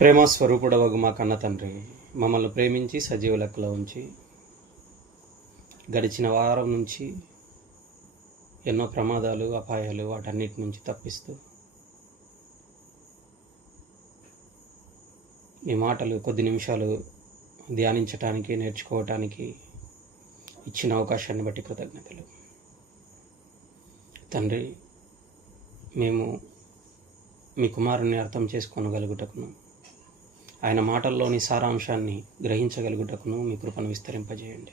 ప్రేమ స్వరూపుడవగు మా కన్న తండ్రి, మమ్మల్ని ప్రేమించి సజీవ లెక్కలో ఉంచి గడిచిన వారం నుంచి ఎన్నో ప్రమాదాలు, అపాయాలు వాటన్నిటి నుంచి తప్పిస్తూ మీ మాటలు కొద్ది నిమిషాలు ధ్యానించటానికి, నేర్చుకోవటానికి ఇచ్చిన అవకాశాన్ని బట్టి కృతజ్ఞతలు. తండ్రి, మేము మీ కుమారుని అర్థం చేసుకోగలుగుటకును, ఆయన మాటల్లోని సారాంశాన్ని గ్రహించగలుగుటకును మీ కృపను విస్తరింపజేయండి.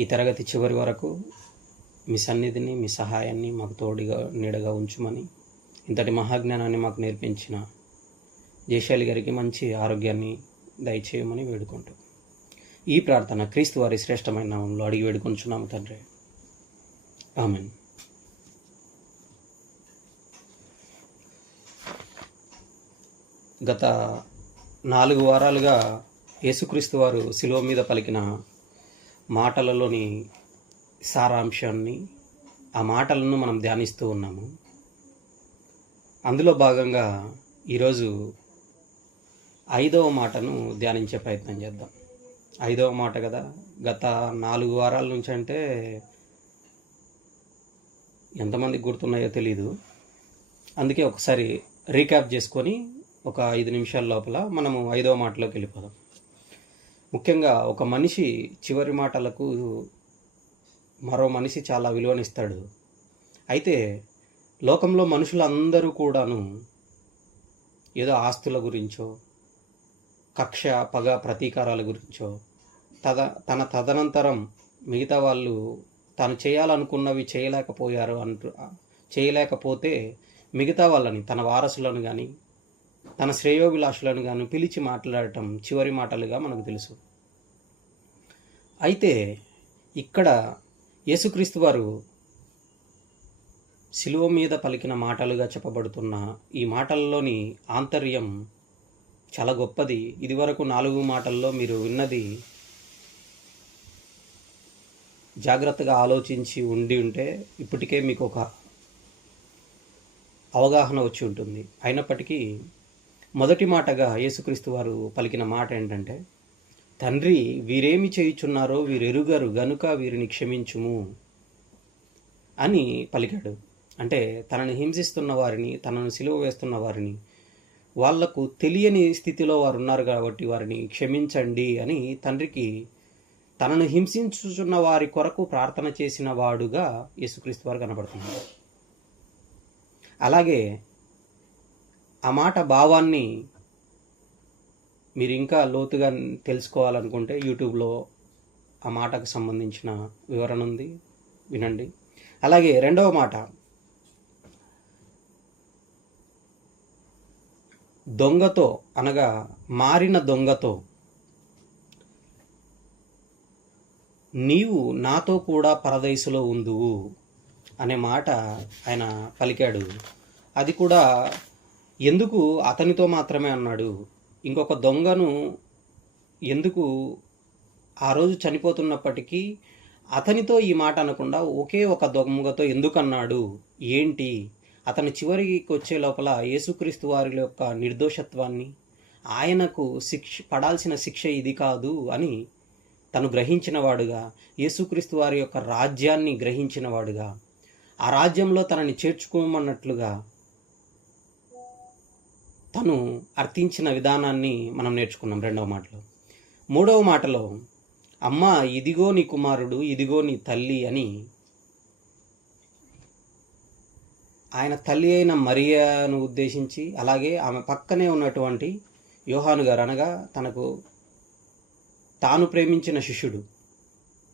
ఈ తరగతి చివరి వరకు మీ సన్నిధిని, మీ సహాయాన్ని మాకు తోడుగా నీడగా ఉంచుమని, ఇంతటి మహాజ్ఞానాన్ని మాకు నేర్పించిన జయశాలి గారికి మంచి ఆరోగ్యాన్ని దయచేయమని వేడుకుంటూ ఈ ప్రార్థన క్రీస్తు వారి శ్రేష్టమైన నామంలో అడిగి వేడుకొంచున్నాము తండ్రి. ఆమెన్. గత 4 వారాలుగా యేసుక్రీస్తు వారు శిలువ మీద పలికిన మాటలలోని సారాంశాన్ని, ఆ మాటలను మనం ధ్యానిస్తూ ఉన్నాము. అందులో భాగంగా ఈరోజు 5వ మాటను ధ్యానించే ప్రయత్నం చేద్దాం. 5వ మాట కదా, గత 4 వారాల నుంచి అంటే ఎంతమందికి గుర్తున్నాయో తెలీదు. అందుకే ఒకసారి రీక్యాప్ చేసుకొని ఒక 5 నిమిషాల లోపల మనము 5వ మాటలోకి వెళ్ళిపోదాం. ముఖ్యంగా ఒక మనిషి చివరి మాటలకు మరో మనిషి చాలా విలువనిస్తాడు. అయితే లోకంలో మనుషులందరూ కూడాను ఏదో ఆస్తుల గురించో, కక్ష, పగ, ప్రతీకారాల గురించో, తన తదనంతరం మిగతా వాళ్ళు తాను చేయాలనుకున్నవి చేయలేకపోతే మిగతా వాళ్ళని, తన వారసులను కానీ తన శ్రేయోభిలాషులను కానీ పిలిచి మాట్లాడటం చివరి మాటలుగా మనకు తెలుసు. అయితే ఇక్కడ యేసుక్రీస్తు వారు శిలువ మీద పలికిన మాటలుగా చెప్పబడుతున్న ఈ మాటల్లోని ఆంతర్యం చాలా గొప్పది. ఇదివరకు 4 మాటల్లో మీరు విన్నది జాగ్రత్తగా ఆలోచించి ఉంటే ఇప్పటికే మీకు ఒక అవగాహన వచ్చి ఉంటుంది. అయినప్పటికీ మొదటి మాటగా యేసుక్రీస్తు వారు పలికిన మాట ఏంటంటే, తండ్రి, వీరేమి చేయుచున్నారో వీరెరుగరు గనుక వీరిని క్షమించుము అని పలికాడు. అంటే తనని హింసిస్తున్న వారిని, తనను సిలువ వేస్తున్న వారిని, వాళ్లకు తెలియని స్థితిలో వారు ఉన్నారు కాబట్టి వారిని క్షమించండి అని తండ్రికి తనను హింసించుచున్న వారి కొరకు ప్రార్థన చేసిన వాడుగా యేసుక్రీస్తు వారు కనబడుతున్నారు. అలాగే ఆ మాట భావాన్ని మీరు ఇంకా లోతుగా తెలుసుకోవాలనుకుంటే యూట్యూబ్లో ఆ మాటకు సంబంధించిన వివరణ ఉంది, వినండి. అలాగే 2వ మాట, దొంగతో అనగా మారిన దొంగతో నీవు నాతో కూడా పరదైసులో ఉందువు అనే మాట ఆయన పలికాడు. అది కూడా ఎందుకు అతనితో మాత్రమే అన్నాడు? ఇంకొక దొంగను ఎందుకు ఆ రోజు చనిపోతున్నప్పటికీ అతనితో ఈ మాట అనకుండా ఒకే ఒక దొంగతో ఎందుకు అన్నాడు? ఏంటి? అతను చివరికి వచ్చే లోపల యేసుక్రీస్తు వారి యొక్క నిర్దోషత్వాన్ని, ఆయనకు పడాల్సిన శిక్ష ఇది కాదు అని తను గ్రహించిన వాడుగా, యేసుక్రీస్తు వారి యొక్క రాజ్యాన్ని గ్రహించిన వాడుగా, ఆ రాజ్యంలో తనని చేర్చుకోమన్నట్లుగా తను అర్థించిన విధానాన్ని మనం నేర్చుకున్నాం 2వ మాటలో. 3వ మాటలో, అమ్మా, ఇదిగో నీ కుమారుడు, ఇదిగో నీ తల్లి అని ఆయన తల్లి అయిన మరియను ఉద్దేశించి, అలాగే ఆమె పక్కనే ఉన్నటువంటి యోహాను గారు, అనగా తాను ప్రేమించిన శిష్యుడు,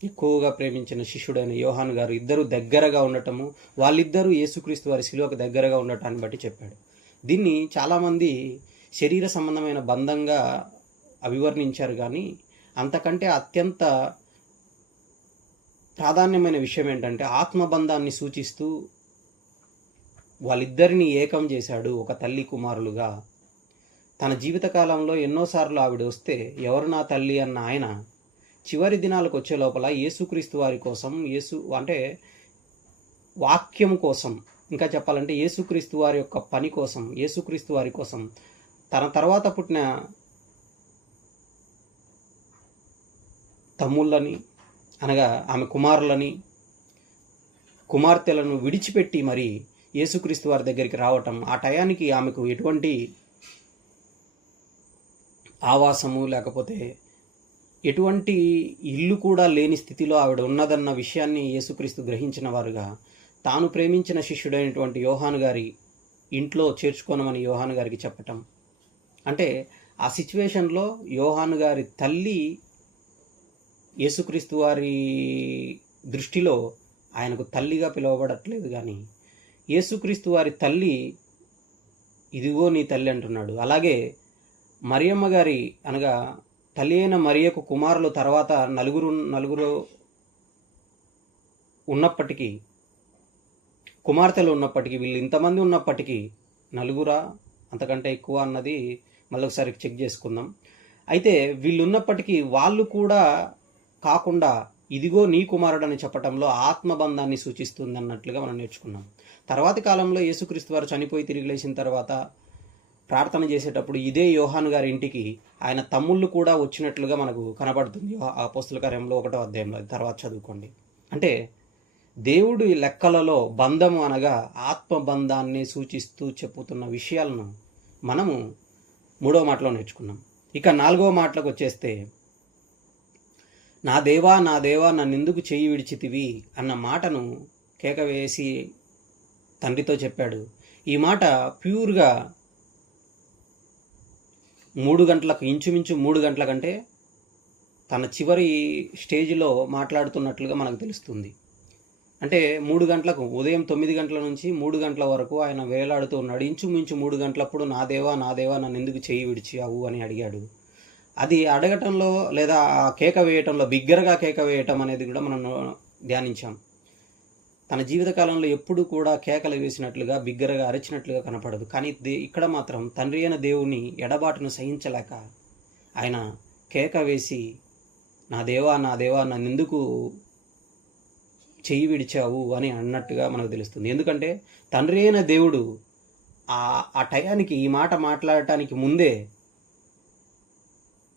ఎక్కువగా ప్రేమించిన శిష్యుడైన యోహాను గారు ఇద్దరు దగ్గరగా ఉండటము, వాళ్ళిద్దరూ యేసుక్రీస్తు వారి శిలువకు దగ్గరగా ఉండటాన్ని బట్టి చెప్పాడు. దీన్ని చాలామంది శరీర సంబంధమైన బంధంగా అభివర్ణించారు, కానీ అంతకంటే అత్యంత ప్రాధాన్యమైన విషయం ఏంటంటే ఆత్మబంధాన్ని సూచిస్తూ వాళ్ళిద్దరిని ఏకం చేశాడు ఒక తల్లి కుమారులుగా. తన జీవితకాలంలో ఎన్నోసార్లు ఆవిడ వస్తే ఎవరు నా తల్లి అన్న ఆయన చివరి దినాలకు వచ్చే లోపల యేసుక్రీస్తు వారి కోసం, వాక్యం కోసం, ఇంకా చెప్పాలంటే యేసుక్రీస్తు వారి యొక్క పని కోసం, యేసుక్రీస్తు వారి కోసం తన తర్వాత పుట్టిన తమ్ముళ్ళని, అనగా ఆమె కుమారులని, కుమార్తెలను విడిచిపెట్టి మరి యేసుక్రీస్తు వారి దగ్గరికి రావటం, ఆ టయానికి ఆమెకు ఎటువంటి ఆవాసము లేకపోతే ఎటువంటి ఇల్లు కూడా లేని స్థితిలో ఆవిడ ఉన్నదన్న విషయాన్ని యేసుక్రీస్తు గ్రహించిన వారుగా తాను ప్రేమించిన శిష్యుడైనటువంటి యోహాను గారి ఇంట్లో చేర్చుకోనమని యోహాను గారికి చెప్పటం. అంటే ఆ సిచ్యువేషన్లో యోహాను గారి తల్లి యేసుక్రీస్తు వారి దృష్టిలో ఆయనకు తల్లిగా పిలువబడట్లేదు, కానీ యేసుక్రీస్తు వారి తల్లి ఇదిగో నీ తల్లి అంటున్నాడు. అలాగే మరియమ్మ గారి, అనగా తల్లి అయిన మరియకు కుమారులు తర్వాత నలుగురు ఉన్నప్పటికీ, కుమార్తెలు ఉన్నప్పటికీ, వీళ్ళు ఇంతమంది ఉన్నప్పటికీ, నలుగురా అంతకంటే ఎక్కువ అన్నది మళ్ళొకసారి చెక్ చేసుకుందాం. అయితే వీళ్ళు ఉన్నప్పటికీ వాళ్ళు కూడా కాకుండా ఇదిగో నీ కుమారుడు అని చెప్పటంలో ఆత్మబంధాన్ని సూచిస్తుంది అన్నట్లుగా మనం నేర్చుకున్నాం. తర్వాతి కాలంలో యేసుక్రీస్తు వారు చనిపోయి తిరిగి లేచిన తర్వాత ప్రార్థన చేసేటప్పుడు ఇదే యోహాను గారి ఇంటికి ఆయన తమ్ముళ్ళు కూడా వచ్చినట్లుగా మనకు కనబడుతుంది. అపోస్తల కార్యంలో 1వ అధ్యాయంలో, తర్వాత చదువుకోండి. అంటే దేవుడి లెక్కలలో బంధము అనగా ఆత్మబంధాన్ని సూచిస్తూ చెప్పుతున్న విషయాలను మనము 3వ మాటలో నేర్చుకున్నాం. ఇక 4వ మాటలకు వచ్చేస్తే, నా దేవా నా దేవా నన్నెందుకు చెయ్యి విడిచితివి అన్న మాటను కేక వేసి తండ్రితో చెప్పాడు. ఈ మాట ప్యూర్గా 3 గంటలకు, ఇంచుమించు 3 గంటల కంటే తన చివరి స్టేజ్లో మాట్లాడుతున్నట్లుగా మనకు తెలుస్తుంది. అంటే 3 గంటలకు, ఉదయం 9 గంటల నుంచి 3 గంటల వరకు ఆయన వేలాడుతూ ఉన్నాడు. ఇంచుమించు 3 గంటలప్పుడు నా దేవా నన్ను ఎందుకు చెయ్యి విడిచావు అని అడిగాడు. అది అడగటంలో లేదా కేక వేయటంలో, బిగ్గరగా కేక వేయటం అనేది కూడా మనం ధ్యానించాం. తన జీవితకాలంలో ఎప్పుడు కూడా కేకలు వేసినట్లుగా, బిగ్గరగా అరిచినట్లుగా కనపడదు. కానీ ఇక్కడ మాత్రం తండ్రి అయిన దేవుని ఎడబాటును సహించలేక ఆయన కేక వేసి నా దేవా నన్నెందుకు చెయ్యి విడిచావు అని అన్నట్టుగా మనకు తెలుస్తుంది. ఎందుకంటే తండ్రి అయిన దేవుడు ఆ టయానికి ఈ మాట మాట్లాడటానికి ముందే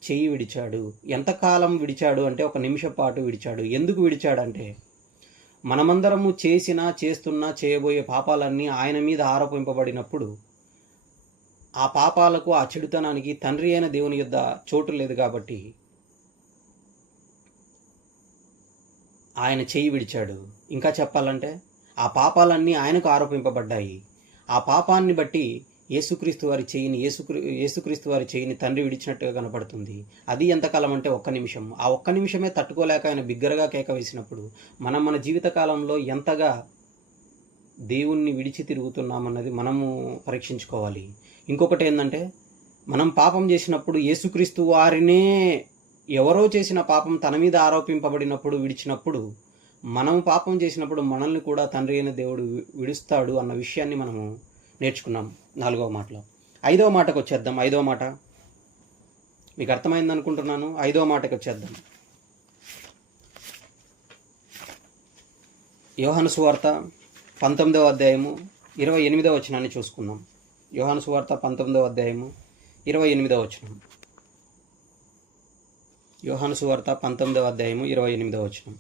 చెయ్యి విడిచాడు. ఎంతకాలం విడిచాడు అంటే 1 నిమిషం పాటు విడిచాడు. ఎందుకు విడిచాడంటే మనమందరము చేస్తున్నా చేయబోయే పాపాలన్నీ ఆయన మీద ఆరోపింపబడినప్పుడు ఆ పాపాలకు, ఆ చెడుతనానికి తండ్రి అయిన దేవుని యొద్ద చోటు లేదు కాబట్టి ఆయన చెయ్యి విడిచాడు. ఇంకా చెప్పాలంటే ఆ పాపాలన్నీ ఆయనకు ఆరోపింపబడ్డాయి. ఆ పాపాన్ని బట్టి యేసుక్రీస్తు వారి చెయ్యిని తండ్రి విడిచినట్టుగా కనపడుతుంది. అది ఎంతకాలం అంటే 1 నిమిషం. ఆ 1 నిమిషమే తట్టుకోలేక ఆయన బిగ్గరగా కేక వేసినప్పుడు మన జీవితకాలంలో ఎంతగా దేవుణ్ణి విడిచి తిరుగుతున్నామన్నది మనము పరీక్షించుకోవాలి. ఇంకొకటి ఏంటంటే, మనం పాపం చేసినప్పుడు యేసుక్రీస్తు వారినే ఎవరో చేసిన పాపం తన మీద ఆరోపింపబడినప్పుడు విడిచినప్పుడు, మనం పాపం చేసినప్పుడు మనల్ని కూడా తండ్రి అయిన దేవుడు విడుస్తాడు అన్న విషయాన్ని మనము నేర్చుకున్నాం 4వ మాటలో. 5వ మాటకు వచ్చేద్దాం. 5వ మాట మీకు అర్థమైంది అనుకుంటున్నాను. 5వ మాటకు వచ్చేద్దాం. యోహాను సువార్త 19వ అధ్యాయము 28వ వచనాన్ని చూసుకుందాం. యోహాను సువార్త 19వ అధ్యాయము 28వ వచనం. యోహాను సువార్త 19వ అధ్యాయము 28వ వచనం.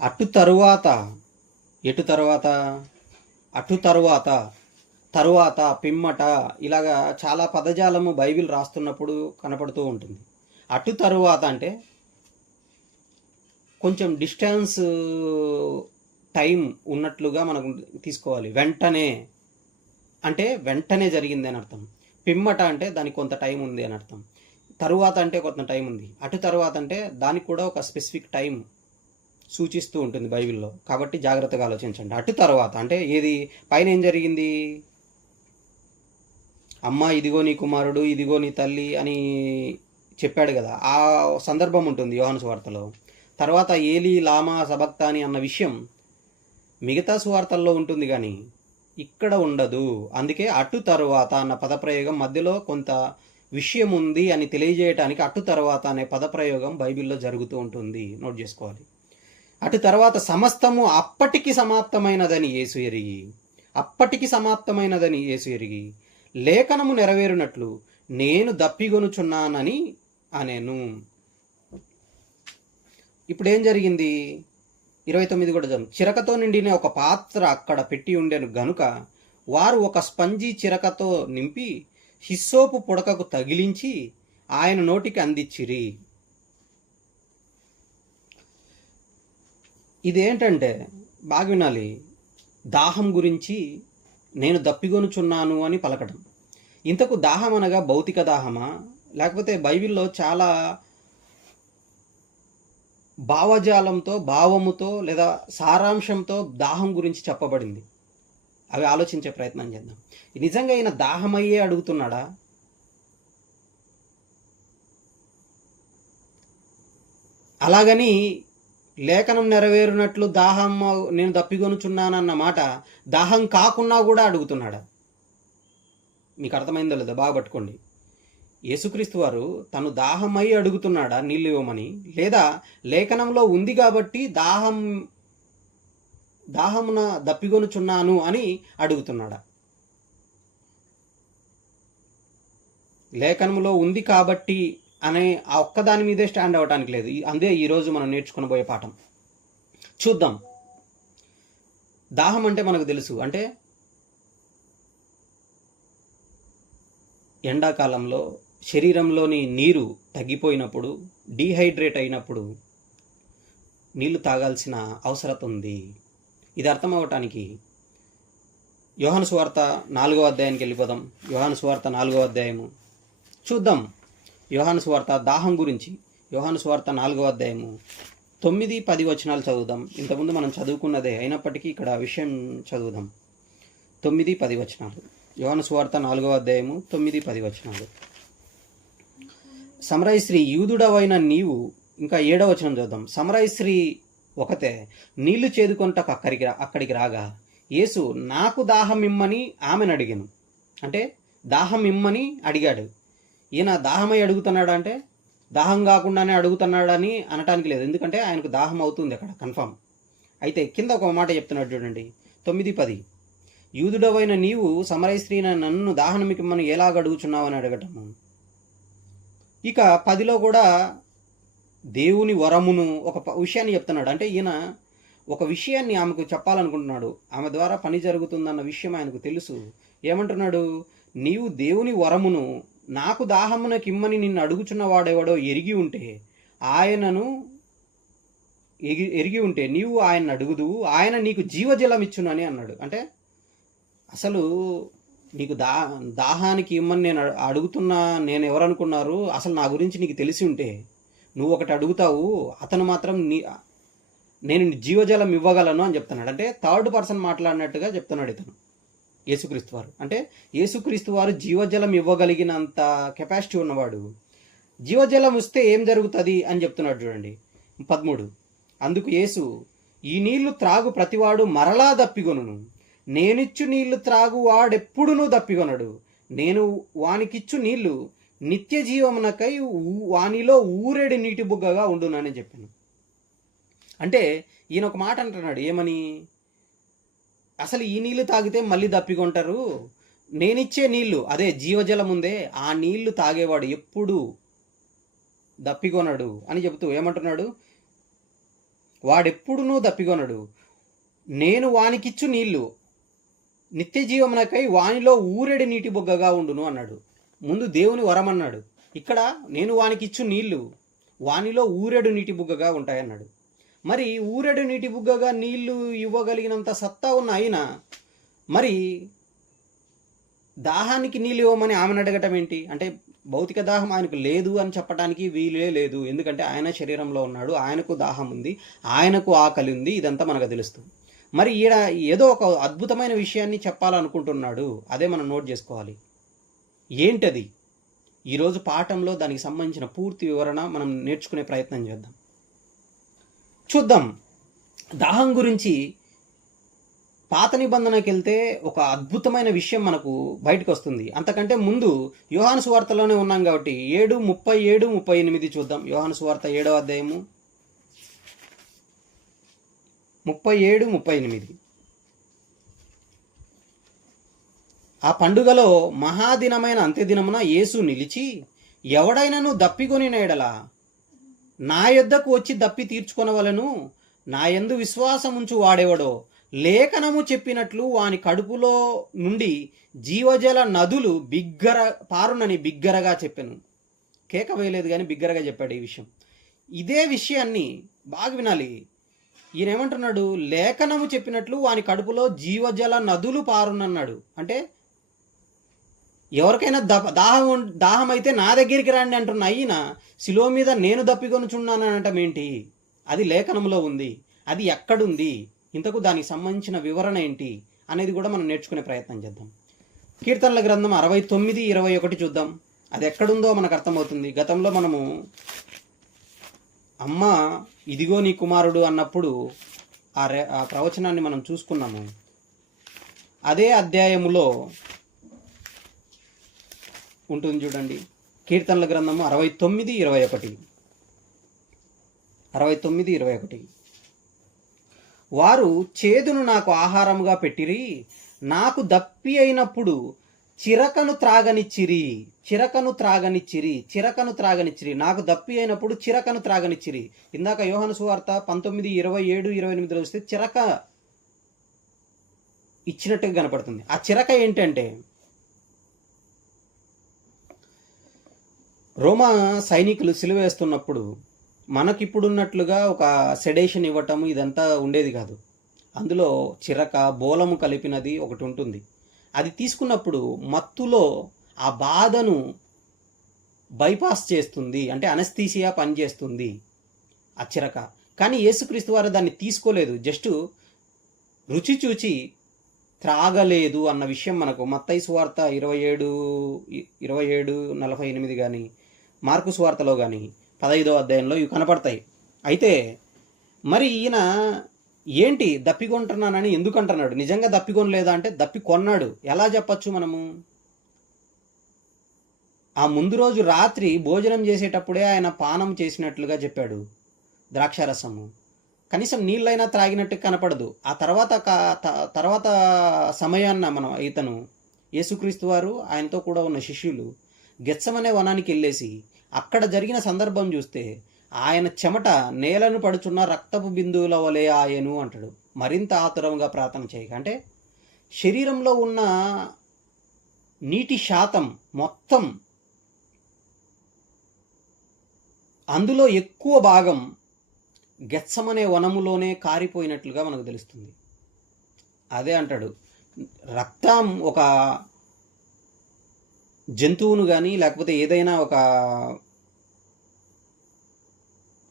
అటు తరువాత పిమ్మట ఇలాగా చాలా పదజాలము బైబిల్ రాస్తున్నప్పుడు కనపడుతూ ఉంటుంది. అటు తరువాత అంటే కొంచెం డిస్టెన్స్ టైం ఉన్నట్లుగా మనకు తీసుకోవాలి. వెంటనే అంటే వెంటనే జరిగింది అని అర్థం. పిమ్మట అంటే దానికి కొంత టైం ఉంది అని అర్థం. తరువాత అంటే కొంత టైం ఉంది. అటు తరువాత అంటే దానికి కూడా ఒక స్పెసిఫిక్ టైం సూచిస్తూ ఉంటుంది బైబిల్లో. కాబట్టి జాగ్రత్తగా ఆలోచించండి. అటు తర్వాత అంటే ఏది, పైన ఏం జరిగింది? అమ్మ ఇదిగో నీ కుమారుడు, ఇదిగో నీ తల్లి అని చెప్పాడు కదా, ఆ సందర్భం ఉంటుంది యోహాను సువార్తలో. తర్వాత ఏలి లామా సబక్తాని అన్న విషయం మిగతా సువార్తల్లో ఉంటుంది కానీ ఇక్కడ ఉండదు. అందుకే అటు తరువాత అన్న పదప్రయోగం మధ్యలో కొంత విషయం ఉంది అని తెలియజేయటానికి అటు తర్వాత అనే పదప్రయోగం బైబిల్లో జరుగుతూ ఉంటుంది. నోట్ చేసుకోవాలి. అటు తర్వాత సమస్తము అప్పటికి సమాప్తమైనదని యేసు ఎరిగి. అప్పటికి సమాప్తమైనదని యేసు ఎరిగి లేఖనము నెరవేరునట్లు నేను దప్పిగొనుచున్నానని అనేను. ఇప్పుడు ఏం జరిగింది? 29 కూడా చదువు. చిరకతో నిండిన ఒక పాత్ర అక్కడ పెట్టి ఉండెను గనుక వారు ఒక స్పంజి చిరకతో నింపి హిస్సోపు పుడకకు తగిలించి ఆయన నోటికి అందించిరి. ఇదేంటంటే బాగా వినాలి, దాహం గురించి నేను దప్పిగొనుచున్నాను అని పలకడం. ఇంతకు దాహం అనగా భౌతిక దాహమా, లేకపోతే బైబిల్లో చాలా భావజాలంతో, భావముతో లేదా సారాంశంతో దాహం గురించి చెప్పబడింది? అవి ఆలోచించే ప్రయత్నం చేద్దాం. నిజంగా ఈయన దాహమయ్యే అడుగుతున్నాడా? అలాగని లేఖనం నెరవేరునట్లు దాహం నేను దప్పిగొనుచున్నానన్న మాట దాహం కాకున్నా కూడా అడుగుతున్నాడా? మీకు అర్థమైందో లేదా? బాగా పట్టుకోండి. యేసుక్రీస్తు వారు తను దాహమై అడుగుతున్నాడా నీళ్ళు ఇవ్వమని, లేదా లేఖనంలో ఉంది కాబట్టి దాహమున దప్పిగొనుచున్నాను అని అడుగుతున్నాడా? లేఖనంలో ఉంది కాబట్టి అనే ఆ ఒక్కదాని మీదే స్టాండ్ అవ్వటానికి లేదు. అదే ఈరోజు మనం నేర్చుకునబోయే పాఠం. చూద్దాం. దాహం అంటే మనకు తెలుసు, అంటే ఎండాకాలంలో శరీరంలోని నీరు తగ్గిపోయినప్పుడు, డీహైడ్రేట్ అయినప్పుడు నీళ్లు తాగాల్సిన అవసరం ఉంది. ఇది అర్థం అవ్వటానికి యోహాను సువార్త 4వ అధ్యాయానికి వెళ్ళిపోదాం. యోహాను సువార్త 4వ అధ్యాయము చూద్దాం. యోహాను సువార్త దాహం గురించి యోహాను సువార్త 4వ అధ్యాయము 9-10 వచనాలు చదువుదాం. ఇంతకుముందు మనం చదువుకున్నదే అయినప్పటికీ ఇక్కడ విషయం చదువుదాం. 9-10 వచనాలు. యోహాను సువార్త 4వ అధ్యాయము 9-10 వచనాలు. సమరయ స్త్రీ, యూదుడవైన నీవు, ఇంకా 7వ వచనం చూద్దాం. సమరయ స్త్రీ ఒకతే నీళ్లు చేదుకొంటకు అక్కడికి రాగా యేసు నాకు దాహం ఇమ్మని ఆమెను అడిగాను. అంటే దాహం ఇమ్మని అడిగాడు. ఈయన దాహమై అడుగుతున్నాడా అంటే దాహం కాకుండానే అడుగుతున్నాడని అనటానికి లేదు, ఎందుకంటే ఆయనకు దాహం అవుతుంది అక్కడ కన్ఫామ్. అయితే కింద ఒక మాట చెప్తున్నాడు చూడండి, 9-10. యూదుడవైన నీవు సమరయ స్త్రీని నన్ను దాహనమికిమ్మని ఎలాగ అడుగుచున్నావు అని అడగటము. ఇక 10లో కూడా దేవుని వరమును ఒక విషయాన్ని చెప్తున్నాడు. అంటే ఈయన ఒక విషయాన్ని ఆమెకు చెప్పాలనుకుంటున్నాడు. ఆమె ద్వారా పని జరుగుతుందన్న విషయం ఆయనకు తెలుసు. ఏమంటున్నాడు? నీవు దేవుని వరమును నాకు దాహమునకి ఇమ్మని నిన్ను అడుగుచున్న వాడెవడో ఎరిగి ఉంటే నీవు ఆయన అడుగుదువు, ఆయన నీకు జీవజలం ఇచ్చును అని అన్నాడు. అంటే అసలు నీకు దాహానికి ఇమ్మని నేను అడుగుతున్నా, నేను ఎవరనుకున్నారు? అసలు నా గురించి నీకు తెలిసి ఉంటే నువ్వు ఒకటి అడుగుతావు, అతను మాత్రం నేను జీవజలం ఇవ్వగలను అని చెప్తున్నాడు. అంటే థర్డ్ పర్సన్ మాట్లాడినట్టుగా చెప్తున్నాడు ఇతను, యేసుక్రీస్తు వారు. అంటే యేసుక్రీస్తు వారు జీవజలం ఇవ్వగలిగినంత కెపాసిటీ ఉన్నవాడు. జీవజలం వస్తే ఏం జరుగుతుంది అని చెప్తున్నాడు చూడండి. 13. అందుకు యేసు, ఈ నీళ్లు త్రాగు ప్రతివాడు మరలా దప్పిగొనును, నేనిచ్చు నీళ్లు త్రాగు వాడెప్పుడునూ దప్పిగొనడు, నేను వానికిచ్చు నీళ్లు నిత్య జీవమునకై వానిలో ఊరేడి నీటి బుగ్గగా ఉండునని చెప్పాను. అంటే ఈయన ఒక మాట అంటున్నాడు, ఏమని? అసలు ఈ నీళ్లు తాగితే మళ్ళీ దప్పికొంటారు, నేనిచ్చే నీళ్లు, అదే జీవజలం ఉందే, ఆ నీళ్లు తాగేవాడు ఎప్పుడు దప్పికొనడు అని చెబుతూ ఏమంటున్నాడు? వాడెప్పుడునూ దప్పికొనడు, నేను వానికిచ్చు నీళ్లు నిత్య జీవమునకై వానిలో ఊరేడి నీటి బొగ్గగా ఉండును అన్నాడు. ముందు దేవుని వరం అన్నాడు, ఇక్కడ నేను వానికిచ్చు నీళ్లు వానిలో ఊరేడు నీటి బుగ్గగా ఉంటాయన్నాడు. మరి ఊరేడు నీటి బుగ్గగా నీళ్లు ఇవ్వగలిగినంత సత్తా ఉన్న ఆయన మరి దాహానికి నీళ్ళు ఇవ్వమని ఆమెను అడగటం ఏంటి? అంటే భౌతిక దాహం ఆయనకు లేదు అని చెప్పడానికి వీలే లేదు, ఎందుకంటే ఆయన శరీరంలో ఉన్నాడు, ఆయనకు దాహం ఉంది, ఆయనకు ఆకలి ఉంది, ఇదంతా మనకు తెలుస్తుంది. మరి ఈడ ఏదో ఒక అద్భుతమైన విషయాన్ని చెప్పాలనుకుంటున్నాడు, అదే మనం నోట్ చేసుకోవాలి. ఏంటది? ఈరోజు పాఠంలో దానికి సంబంధించిన పూర్తి వివరణ మనం నేర్చుకునే ప్రయత్నం చేద్దాం. చూద్దాం. దాహం గురించి పాత నిబంధనకి వెళ్తే ఒక అద్భుతమైన విషయం మనకు బయటకు వస్తుంది. అంతకంటే ముందు యోహాను సువార్తలోనే ఉన్నాం కాబట్టి 7:37-38 చూద్దాం. యోహాను సువార్త 7వ అధ్యాయము 37-38. ఆ పండుగలో మహాదినమైన అంత్యదినమున యేసు నిలిచి, ఎవడైనను దప్పికొని ఎడల నా యొద్దకు వచ్చి దప్పి తీర్చుకొనవలను, నా యందు విశ్వాసముంచు వాడెవడో లేఖనము చెప్పినట్లు వాని కడుపులో నుండి జీవజల నదులు పారునని బిగ్గరగా చెప్పాను. కేక వేయలేదు కానీ బిగ్గరగా చెప్పాడు ఈ విషయం. ఇదే విషయాన్ని బాగా వినాలి. ఈయన ఏమంటున్నాడు? లేఖనము చెప్పినట్లు వాని కడుపులో జీవజల నదులు పారునన్నాడు. అంటే ఎవరికైనా దాహం అయితే నా దగ్గరికి రండి అంటున్న ఈయన శిలువ మీద నేను దప్పికొనుచున్నాను అనటం ఏంటి? అది లేఖనంలో ఉంది. అది ఎక్కడుంది? ఇంతకు దానికి సంబంధించిన వివరణ ఏంటి అనేది కూడా మనం నేర్చుకునే ప్రయత్నం చేద్దాం. కీర్తనల గ్రంథం 69:21 చూద్దాం. అది ఎక్కడుందో మనకు అర్థమవుతుంది. గతంలో మనము అమ్మ ఇదిగో నీ కుమారుడు అన్నప్పుడు ఆ ప్రవచనాన్ని మనం చూసుకున్నాము. అదే అధ్యాయములో ఉంటుంది చూడండి. కీర్తనల గ్రంథము 69:21 వారు చేదును నాకు ఆహారముగా పెట్టిరి, నాకు దప్పి అయినప్పుడు చిరకను త్రాగనిచ్చిరి. నాకు దప్పి అయినప్పుడు చిరకను త్రాగనిచ్చిరి. ఇందాక యోహాను సువార్త 19:27-28 చూస్తే చిరక ఇచ్చినట్టుగా కనపడుతుంది. ఆ చిరక ఏంటంటే రోమా సైనికులు సిలువేస్తున్నప్పుడు మనకిప్పుడున్నట్లుగా ఒక సెడేషన్ ఇవ్వటం ఇదంతా ఉండేది కాదు. అందులో చిరక బోలము కలిపినది ఒకటి ఉంటుంది. అది తీసుకున్నప్పుడు మత్తులో ఆ బాధను బైపాస్ చేస్తుంది, అంటే అనస్థీసియా పనిచేస్తుంది ఆ చిరక. కానీ యేసుక్రీస్తు వారు దాన్ని తీసుకోలేదు, జస్ట్ రుచి చూచి త్రాగలేదు అన్న విషయం మనకు మత్తయి సువార్త 27:48 కానీ మార్కు సువార్తలో కానీ 15వ అధ్యాయంలో ఇవి కనపడతాయి. అయితే మరి ఈయన ఏంటి దప్పికొంటున్నానని ఎందుకు అంటున్నాడు? నిజంగా దప్పికొనలేదా అంటే దప్పికొన్నాడు. ఎలా చెప్పచ్చు మనము? ఆ ముందు రోజు రాత్రి భోజనం చేసేటప్పుడే ఆయన పానం చేసినట్లుగా చెప్పాడు, ద్రాక్షారసము. కనీసం నీళ్ళైనా త్రాగినట్టు కనపడదు. ఆ తర్వాత సమయాన్న మనం ఇతను యేసుక్రీస్తు వారు ఆయనతో కూడా ఉన్న శిష్యులు గెత్సమనే వనానికి వెళ్ళేసి అక్కడ జరిగిన సందర్భం చూస్తే ఆయన చెమట నేలను పడుచున్న రక్తపు బిందువుల వలె ఆయను అంటాడు. మరింత ఆతురంగా ప్రార్థన చేయక, అంటే శరీరంలో ఉన్న నీటి శాతం మొత్తం అందులో ఎక్కువ భాగం గెత్సమనే వనములోనే కారిపోయినట్లుగా మనకు తెలుస్తుంది. అదే అంటాడు, రక్తం ఒక జంతువును కానీ లేకపోతే ఏదైనా ఒక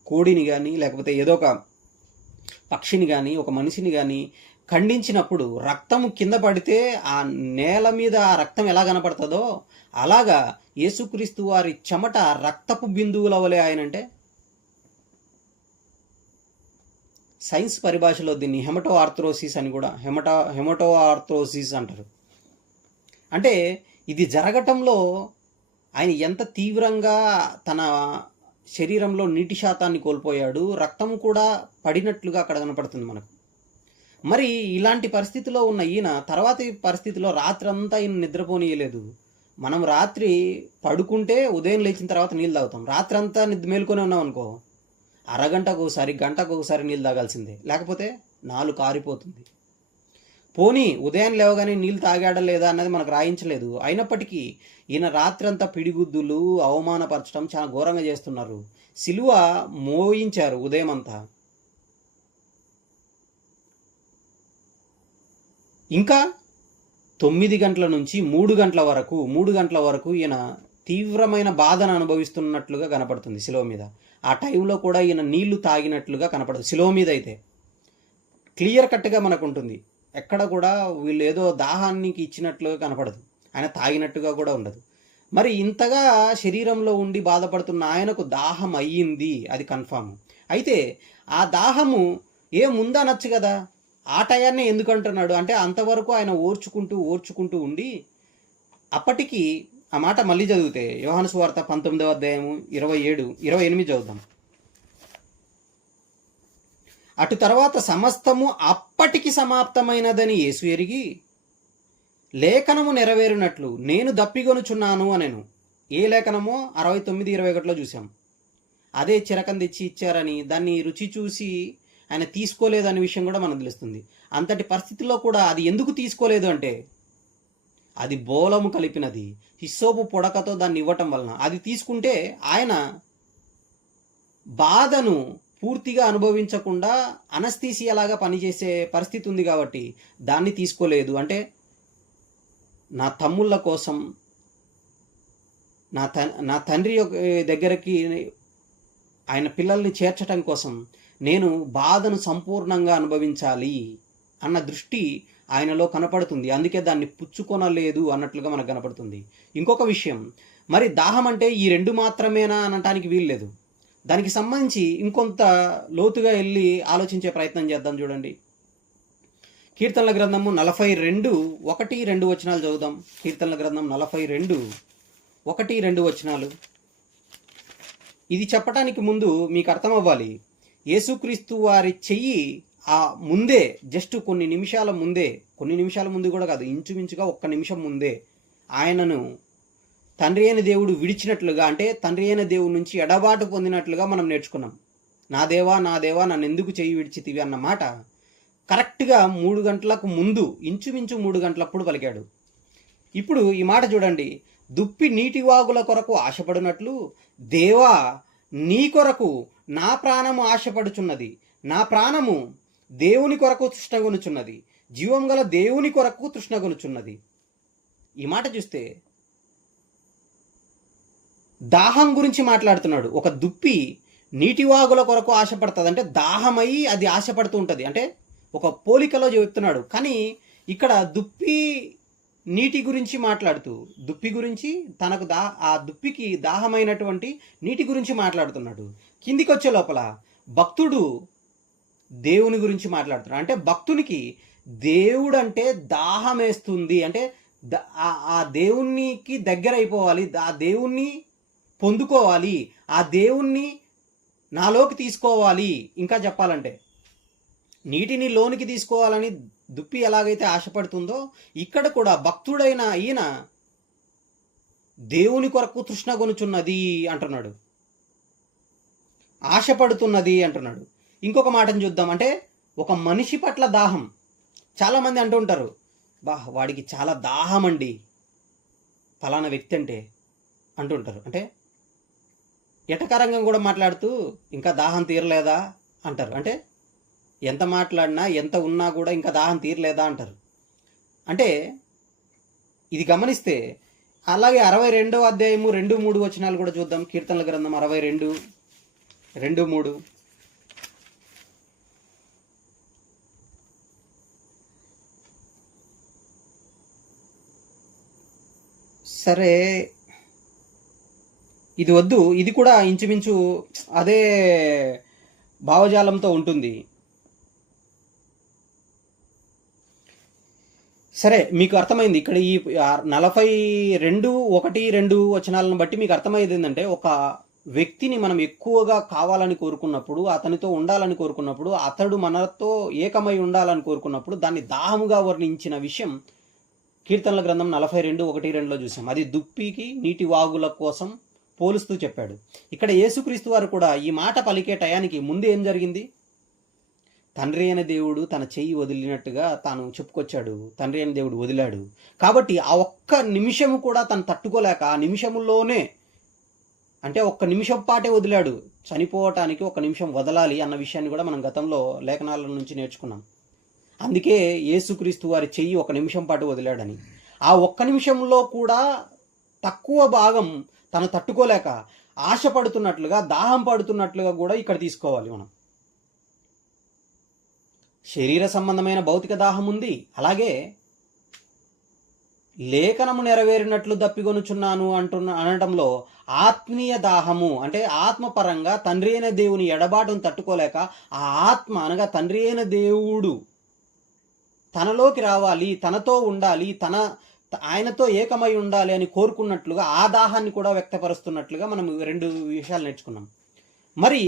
కోడిని కానీ లేకపోతే ఏదో ఒక పక్షిని కానీ ఒక మనిషిని కానీ ఖండించినప్పుడు రక్తం కింద పడితే ఆ నేల మీద ఆ రక్తం ఎలా కనపడుతుందో అలాగా యేసుక్రీస్తు వారి చెమట రక్తపు బిందువుల వలె ఆయనంటే, సైన్స్ పరిభాషలో దీన్ని హెమటో ఆర్థ్రోసిస్ అని కూడా హెమటో ఆర్థ్రోసిస్ అంటారు. అంటే ఇది జరగటంలో ఆయన ఎంత తీవ్రంగా తన శరీరంలో నీటి శాతాన్ని కోల్పోయాడు, రక్తం కూడా పడినట్లుగా అక్కడ కనపడుతుంది మనకు. మరి ఇలాంటి పరిస్థితిలో ఉన్న ఈయన తర్వాతి పరిస్థితిలో రాత్రంతా ఈయన నిద్రపోనీయలేదు. మనం రాత్రి పడుకుంటే ఉదయం లేచిన తర్వాత నీళ్ళు తాగుతాం. రాత్రంతా మేలుకొని ఉన్నాం అనుకో, అరగంటకు ఒకసారి గంటకు ఒకసారి నీళ్ళు తాగాల్సిందే, లేకపోతే నాలుగు కారిపోతుంది. పోనీ ఉదయం లేవగానే నీళ్ళు తాగాడా లేదా అన్నది మనకు రాయించలేదు. అయినప్పటికీ ఈయన రాత్రంతా పిడిగుద్దులు అవమానపరచడం చాలా ఘోరంగా చేస్తున్నారు. సిలువ మోయించారు ఉదయం అంతా. ఇంకా 9 గంటల నుంచి 3 గంటల వరకు ఈయన తీవ్రమైన బాధను అనుభవిస్తున్నట్లుగా కనపడుతుంది సిలువ మీద. ఆ టైంలో కూడా ఈయన నీళ్లు తాగినట్లుగా కనపడుతుంది. సిలువ మీద అయితే క్లియర్ కట్గా మనకు ఉంటుంది. ఎక్కడ కూడా వీళ్ళు ఏదో దాహానికి ఇచ్చినట్లుగా కనపడదు, ఆయన తాగినట్టుగా కూడా ఉండదు. మరి ఇంతగా శరీరంలో ఉండి బాధపడుతున్న ఆయనకు దాహం అయ్యింది, అది కన్ఫామ్. అయితే ఆ దాహము ముందనొచ్చు కదా, ఆ టయాన్నే ఎందుకు అంటున్నాడు అంటే అంతవరకు ఆయన ఓర్చుకుంటూ ఉండి అప్పటికి ఆ మాట మళ్ళీ చదివితే యోహాను సువార్త 19వ అధ్యాయము 27-28 చదువుదాం. అటు తర్వాత సమస్తము అప్పటికి సమాప్తమైనదని యేసు ఎరిగి లేఖనము నెరవేరినట్లు నేను దప్పిగొనుచున్నాను అనేను. ఏ లేఖనమో 69:21లో చూసాం. అదే చిరకం తెచ్చి ఇచ్చారని దాన్ని రుచి చూసి ఆయన తీసుకోలేదు అనే విషయం కూడా మనకు తెలుస్తుంది. అంతటి పరిస్థితుల్లో కూడా అది ఎందుకు తీసుకోలేదు అంటే అది బోలము కలిపినది, హిస్సోపు పొడకతో దాన్ని ఇవ్వటం వలన. అది తీసుకుంటే ఆయన బాధను పూర్తిగా అనుభవించకుండా అనస్థీసియాలాగా పనిచేసే పరిస్థితి ఉంది కాబట్టి దాన్ని తీసుకోలేదు. అంటే నా తమ్ముళ్ళ కోసం, నా తండ్రి దగ్గరికి ఆయన పిల్లల్ని చేర్చటం కోసం నేను బాధను సంపూర్ణంగా అనుభవించాలి అన్న దృష్టి ఆయనలో కనపడుతుంది. అందుకే దాన్ని పుచ్చుకొనలేదు అన్నట్లుగా మనకు కనపడుతుంది. ఇంకొక విషయం, మరి దాహం అంటే ఈ రెండు మాత్రమేనా అనటానికి వీల్లేదు. దానికి సంబంధించి ఇంకొంత లోతుగా వెళ్ళి ఆలోచించే ప్రయత్నం చేద్దాం. చూడండి, కీర్తనల గ్రంథము 42:1-2 వచనాలు చదువుదాం. కీర్తనల గ్రంథం 42:1-2 వచనాలు. ఇది చెప్పడానికి ముందు మీకు అర్థం అవ్వాలి, యేసుక్రీస్తు వారి చెయ్యి ఆ ముందే, జస్ట్ కొన్ని నిమిషాల ముందు కూడా కాదు, ఇంచుమించుగా 1 నిమిషం ముందే ఆయనను తండ్రి అయిన దేవుడు విడిచినట్లుగా, అంటే తండ్రి అయిన దేవుడి నుంచి ఎడబాటు పొందినట్లుగా మనం నేర్చుకున్నాం. నా దేవా నన్ను ఎందుకు చెయ్యి విడిచితివి అన్న మాట కరెక్ట్గా 3 గంటలకు ముందు, ఇంచుమించు 3 గంటలప్పుడు పలికాడు. ఇప్పుడు ఈ మాట చూడండి, దుప్పి నీటివాగుల కొరకు ఆశపడినట్లు దేవా నీ కొరకు నా ప్రాణము ఆశపడుచున్నది, నా ప్రాణము దేవుని కొరకు తృష్ణగొనుచున్నది, జీవం గల దేవుని కొరకు తృష్ణగొనుచున్నది. ఈ మాట చూస్తే దాహం గురించి మాట్లాడుతున్నాడు. ఒక దుప్పి నీటివాగుల కొరకు ఆశపడుతుంది అంటే దాహమై అది ఆశపడుతూ ఉంటుంది, అంటే ఒక పోలికలో చెప్తున్నాడు. కానీ ఇక్కడ దుప్పి నీటి గురించి మాట్లాడుతూ, దుప్పి గురించి తనకు ఆ దుప్పికి దాహమైనటువంటి నీటి గురించి మాట్లాడుతున్నాడు. కిందికి వచ్చే లోపల భక్తుడు దేవుని గురించి మాట్లాడుతున్నాడు. అంటే భక్తునికి దేవుడు అంటే దాహం వేస్తుంది, అంటే ఆ దేవునికి దగ్గర అయిపోవాలి, ఆ దేవుణ్ణి పొందుకోవాలి, ఆ దేవుణ్ణి నాలోకి తీసుకోవాలి. ఇంకా చెప్పాలంటే నీటిని లోనికి తీసుకోవాలని దుప్పి ఎలాగైతే ఆశపడుతుందో, ఇక్కడ కూడా భక్తుడైన ఈయన దేవుని కొరకు తృష్ణగొనుచున్నది అంటున్నాడు, ఆశపడుతున్నది అంటున్నాడు. ఇంకొక మాటను చూద్దాం, అంటే ఒక మనిషి పట్ల దాహం. చాలామంది అంటూ ఉంటారు, వాడికి చాలా దాహం అండి ఫలానా వ్యక్తి అంటే అంటుంటారు. అంటే ఎటకారంగా కూడా మాట్లాడుతూ ఇంకా దాహం తీరలేదా అంటారు. అంటే ఎంత మాట్లాడినా ఎంత ఉన్నా కూడా ఇంకా దాహం తీరలేదా అంటారు. అంటే ఇది గమనిస్తే అలాగే 62వ అధ్యాయము 2-3 వచనాలు కూడా చూద్దాం. కీర్తనల గ్రంథం 62:2-3. సరే, ఇది వద్దు, ఇది కూడా ఇంచుమించు అదే భావజాలంతో ఉంటుంది. సరే, మీకు అర్థమైంది. ఇక్కడ ఈ 42:1-2 వచనాలను బట్టి మీకు అర్థమయ్యేది ఏంటంటే, ఒక వ్యక్తిని మనం ఎక్కువగా కావాలని కోరుకున్నప్పుడు, అతనితో ఉండాలని కోరుకున్నప్పుడు, అతడు మనతో ఏకమై ఉండాలని కోరుకున్నప్పుడు దాన్ని దాహముగా వర్ణించిన విషయం కీర్తనల గ్రంథం 42:1-2లో చూసాం. అది దుప్పికి నీటి వాగుల కోసం పోలుస్తూ చెప్పాడు. ఇక్కడ యేసుక్రీస్తు వారు కూడా ఈ మాట పలికే టయానికి ముందు ఏం జరిగింది? తండ్రి అయిన దేవుడు తన చెయ్యి వదిలినట్టుగా తాను చెప్పుకొచ్చాడు. తండ్రి అయిన దేవుడు వదిలాడు కాబట్టి ఆ ఒక్క నిమిషము కూడా తను తట్టుకోలేక ఆ నిమిషములోనే, అంటే 1 నిమిషం పాటే వదిలాడు. చనిపోవటానికి 1 నిమిషం వదలాలి అన్న విషయాన్ని కూడా మనం గతంలో లేఖనాల నుంచి నేర్చుకున్నాం. అందుకే యేసుక్రీస్తు వారి చెయ్యి 1 నిమిషం పాటు వదిలాడని. ఆ 1 నిమిషంలో కూడా తక్కువ భాగం తను తట్టుకోలేక ఆశపడుతున్నట్లుగా, దాహం పడుతున్నట్లుగా కూడా ఇక్కడ తీసుకోవాలి మనం. శరీర సంబంధమైన భౌతిక దాహం ఉంది, అలాగే లేఖనము నెరవేరినట్లు దప్పిగొనుచున్నాను అనడంలో ఆత్మీయ దాహము, అంటే ఆత్మపరంగా తండ్రి అయిన దేవుని ఎడబాటును తట్టుకోలేక ఆ ఆత్మ అనగా తండ్రి అయిన దేవుడు తనలోకి రావాలి, తనతో ఉండాలి, ఆయనతో ఏకమై ఉండాలి అని కోరుకున్నట్లుగా ఆ దాహాన్ని కూడా వ్యక్తపరుస్తున్నట్లుగా మనం 2 విషయాలు నేర్చుకున్నాం. మరి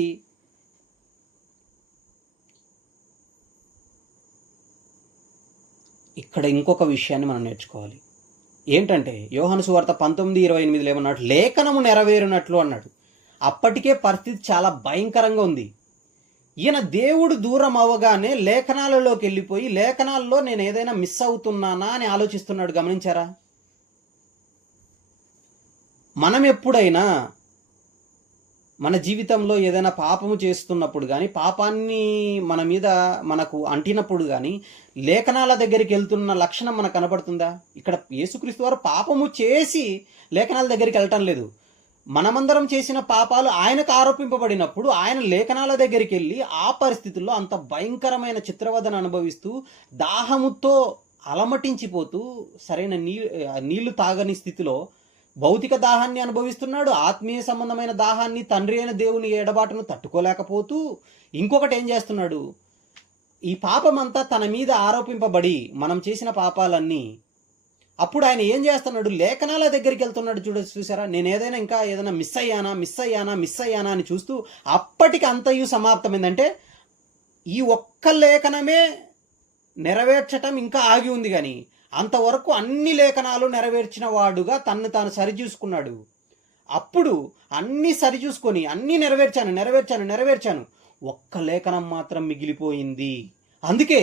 ఇక్కడ ఇంకొక విషయాన్ని మనం నేర్చుకోవాలి. ఏంటంటే యోహాను సువార్త 19:28 ఏమన్నాడు? లేఖనము నెరవేరినట్లు అన్నాడు. అప్పటికే పరిస్థితి చాలా భయంకరంగా ఉంది. ఈయన దేవుడు దూరం అవ్వగానే లేఖనాలలోకి వెళ్ళిపోయి లేఖనాల్లో నేను ఏదైనా మిస్ అవుతున్నానా అని ఆలోచిస్తున్నాడు. గమనించారా? మనం ఎప్పుడైనా మన జీవితంలో ఏదైనా పాపము చేస్తున్నప్పుడు కానీ, పాపాన్ని మన మీద మనకు అంటినప్పుడు కానీ లేఖనాల దగ్గరికి వెళ్తున్న లక్షణం మనకు కనబడుతుందా? ఇక్కడ యేసుక్రీస్తు వారు పాపము చేసి లేఖనాల దగ్గరికి వెళ్ళటం లేదు. మనమందరం చేసిన పాపాలు ఆయనకు ఆరోపింపబడినప్పుడు ఆయన లేఖనాల దగ్గరికి వెళ్ళి ఆ పరిస్థితుల్లో అంత భయంకరమైన చిత్రవదను అనుభవిస్తూ దాహముతో అలమటించిపోతూ సరైన నీళ్లు తాగని స్థితిలో భౌతిక దాహాన్ని అనుభవిస్తున్నాడు. ఆత్మీయ సంబంధమైన దాహాన్ని, తండ్రి అయిన దేవుని ఎడబాటును తట్టుకోలేకపోతూ ఇంకొకటి ఏం చేస్తున్నాడు? ఈ పాపమంతా తన మీద ఆరోపింపబడి మనం చేసిన పాపాలన్నీ, అప్పుడు ఆయన ఏం చేస్తున్నాడు? లేఖనాల దగ్గరికి వెళ్తున్నాడు. చూసారా? నేను ఏదైనా మిస్ అయ్యానా అని చూస్తూ అప్పటికి అంతయు సమాప్తమైందంటే ఈ ఒక్క లేఖనమే నెరవేర్చటం ఇంకా ఆగి ఉంది. కానీ అంతవరకు అన్ని లేఖనాలు నెరవేర్చిన వాడుగా తన్ను తాను సరిచూసుకున్నాడు. అప్పుడు అన్ని సరిచూసుకొని అన్నీ నెరవేర్చాను, ఒక్క లేఖనం మాత్రం మిగిలిపోయింది. అందుకే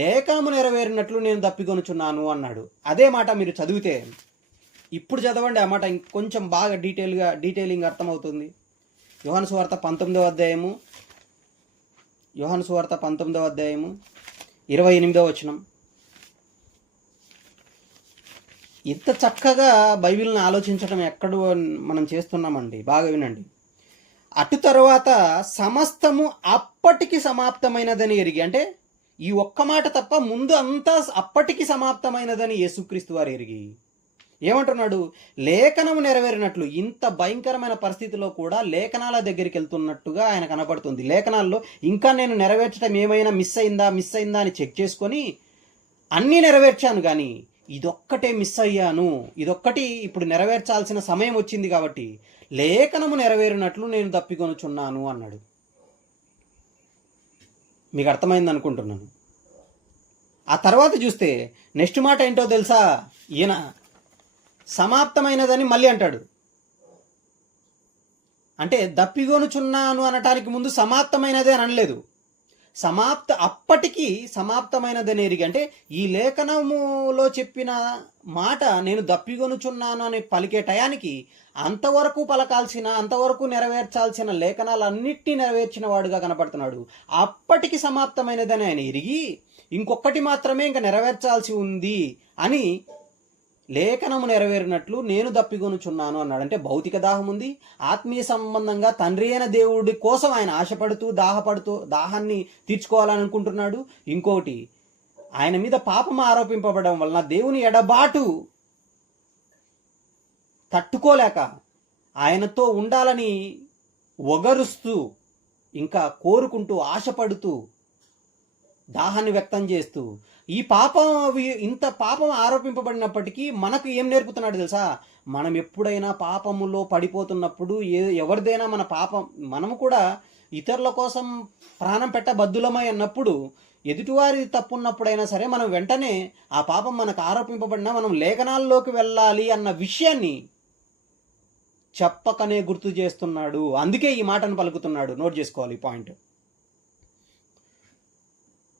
లేఖనము నెరవేరినట్లు నేను దప్పికొనుచున్నాను అన్నాడు. అదే మాట మీరు చదివితే, ఇప్పుడు చదవండి ఆ మాట, ఇంకొంచెం బాగా డీటెయిలింగ్ అర్థమవుతుంది. యోహాను సువార్త 19వ అధ్యాయము 28వ వచనం. ఇంత చక్కగా బైబిల్ని ఆలోచించడం ఎక్కడ మనం చేస్తున్నామండి. బాగా వినండి. అటు తరువాత సమస్తము అప్పటికి సమాప్తమైనదని ఎరిగి, అంటే ఈ ఒక్క మాట తప్ప ముందు అంతా అప్పటికి సమాప్తమైనదని యేసుక్రీస్తు వారు ఎరిగి ఏమంటున్నాడు? లేఖనము నెరవేరినట్లు. ఇంత భయంకరమైన పరిస్థితిలో కూడా లేఖనాల దగ్గరికి వెళ్తున్నట్టుగా ఆయన కనపడుతుంది. లేఖనాల్లో ఇంకా నేను నెరవేర్చడం ఏమైనా మిస్ అయిందా అని చెక్ చేసుకొని అన్నీ నెరవేర్చాను, కానీ ఇదొక్కటే మిస్ అయ్యాను, ఇదొక్కటి ఇప్పుడు నెరవేర్చాల్సిన సమయం వచ్చింది కాబట్టి లేఖనము నెరవేరినట్లు నేను దప్పికొనుచున్నాను అన్నాడు. మీకు అర్థమైంది అనుకుంటున్నాను. ఆ తర్వాత చూస్తే నెక్స్ట్ మాట ఏంటో తెలుసా? ఈయన సమాప్తమైనదని మళ్ళీ అంటాడు. అంటే దప్పికొనుచున్నాను అనటానికి ముందు సమాప్తమైనదే అని అనలేదు. అప్పటికి సమాప్తమైనదని ఎరిగి, అంటే ఈ లేఖనములో చెప్పిన మాట నేను దప్పికొనుచున్నాను అని పలికే టయానికి అంతవరకు నెరవేర్చాల్సిన లేఖనాలన్నిటినీ నెరవేర్చిన వాడుగా కనపడుతున్నాడు. అప్పటికి సమాప్తమైనదని ఆయన ఎరిగి ఇంకొకటి మాత్రమే ఇంకా నెరవేర్చాల్సి ఉంది అని లేఖనము నెరవేరినట్లు నేను దప్పికొనుచున్నాను అన్నాడు. అంటే భౌతిక దాహం ఉంది, ఆత్మీయ సంబంధంగా తండ్రి అయిన దేవుడి కోసం ఆయన ఆశపడుతూ దాహాన్ని తీర్చుకోవాలని అనుకుంటున్నాడు. ఇంకోటి, ఆయన మీద పాపం ఆరోపింపబడడం వలన దేవుని ఎడబాటు తట్టుకోలేక ఆయనతో ఉండాలని ఒగరుస్తూ ఇంకా కోరుకుంటూ ఆశపడుతూ దాహాన్ని వ్యక్తం చేస్తూ ఇంత పాపం ఆరోపింపబడినప్పటికీ మనకు ఏం నేర్పుతున్నాడు తెలుసా? మనం ఎప్పుడైనా పాపములో పడిపోతున్నప్పుడు ఎవరిదైనా మన పాపం, మనము కూడా ఇతరుల కోసం ప్రాణం పెట్టబద్దులమై అన్నప్పుడు ఎదుటివారి తప్పున్నప్పుడైనా సరే మనం వెంటనే ఆ పాపం మనకు ఆరోపింపబడినా మనం లేఖనాల్లోకి వెళ్ళాలి అన్న విషయాన్ని చెప్పకనే గుర్తు చేస్తున్నాడు. అందుకే ఈ మాటను పలుకుతున్నాడు. నోట్ చేసుకోవాలి ఈ పాయింట్.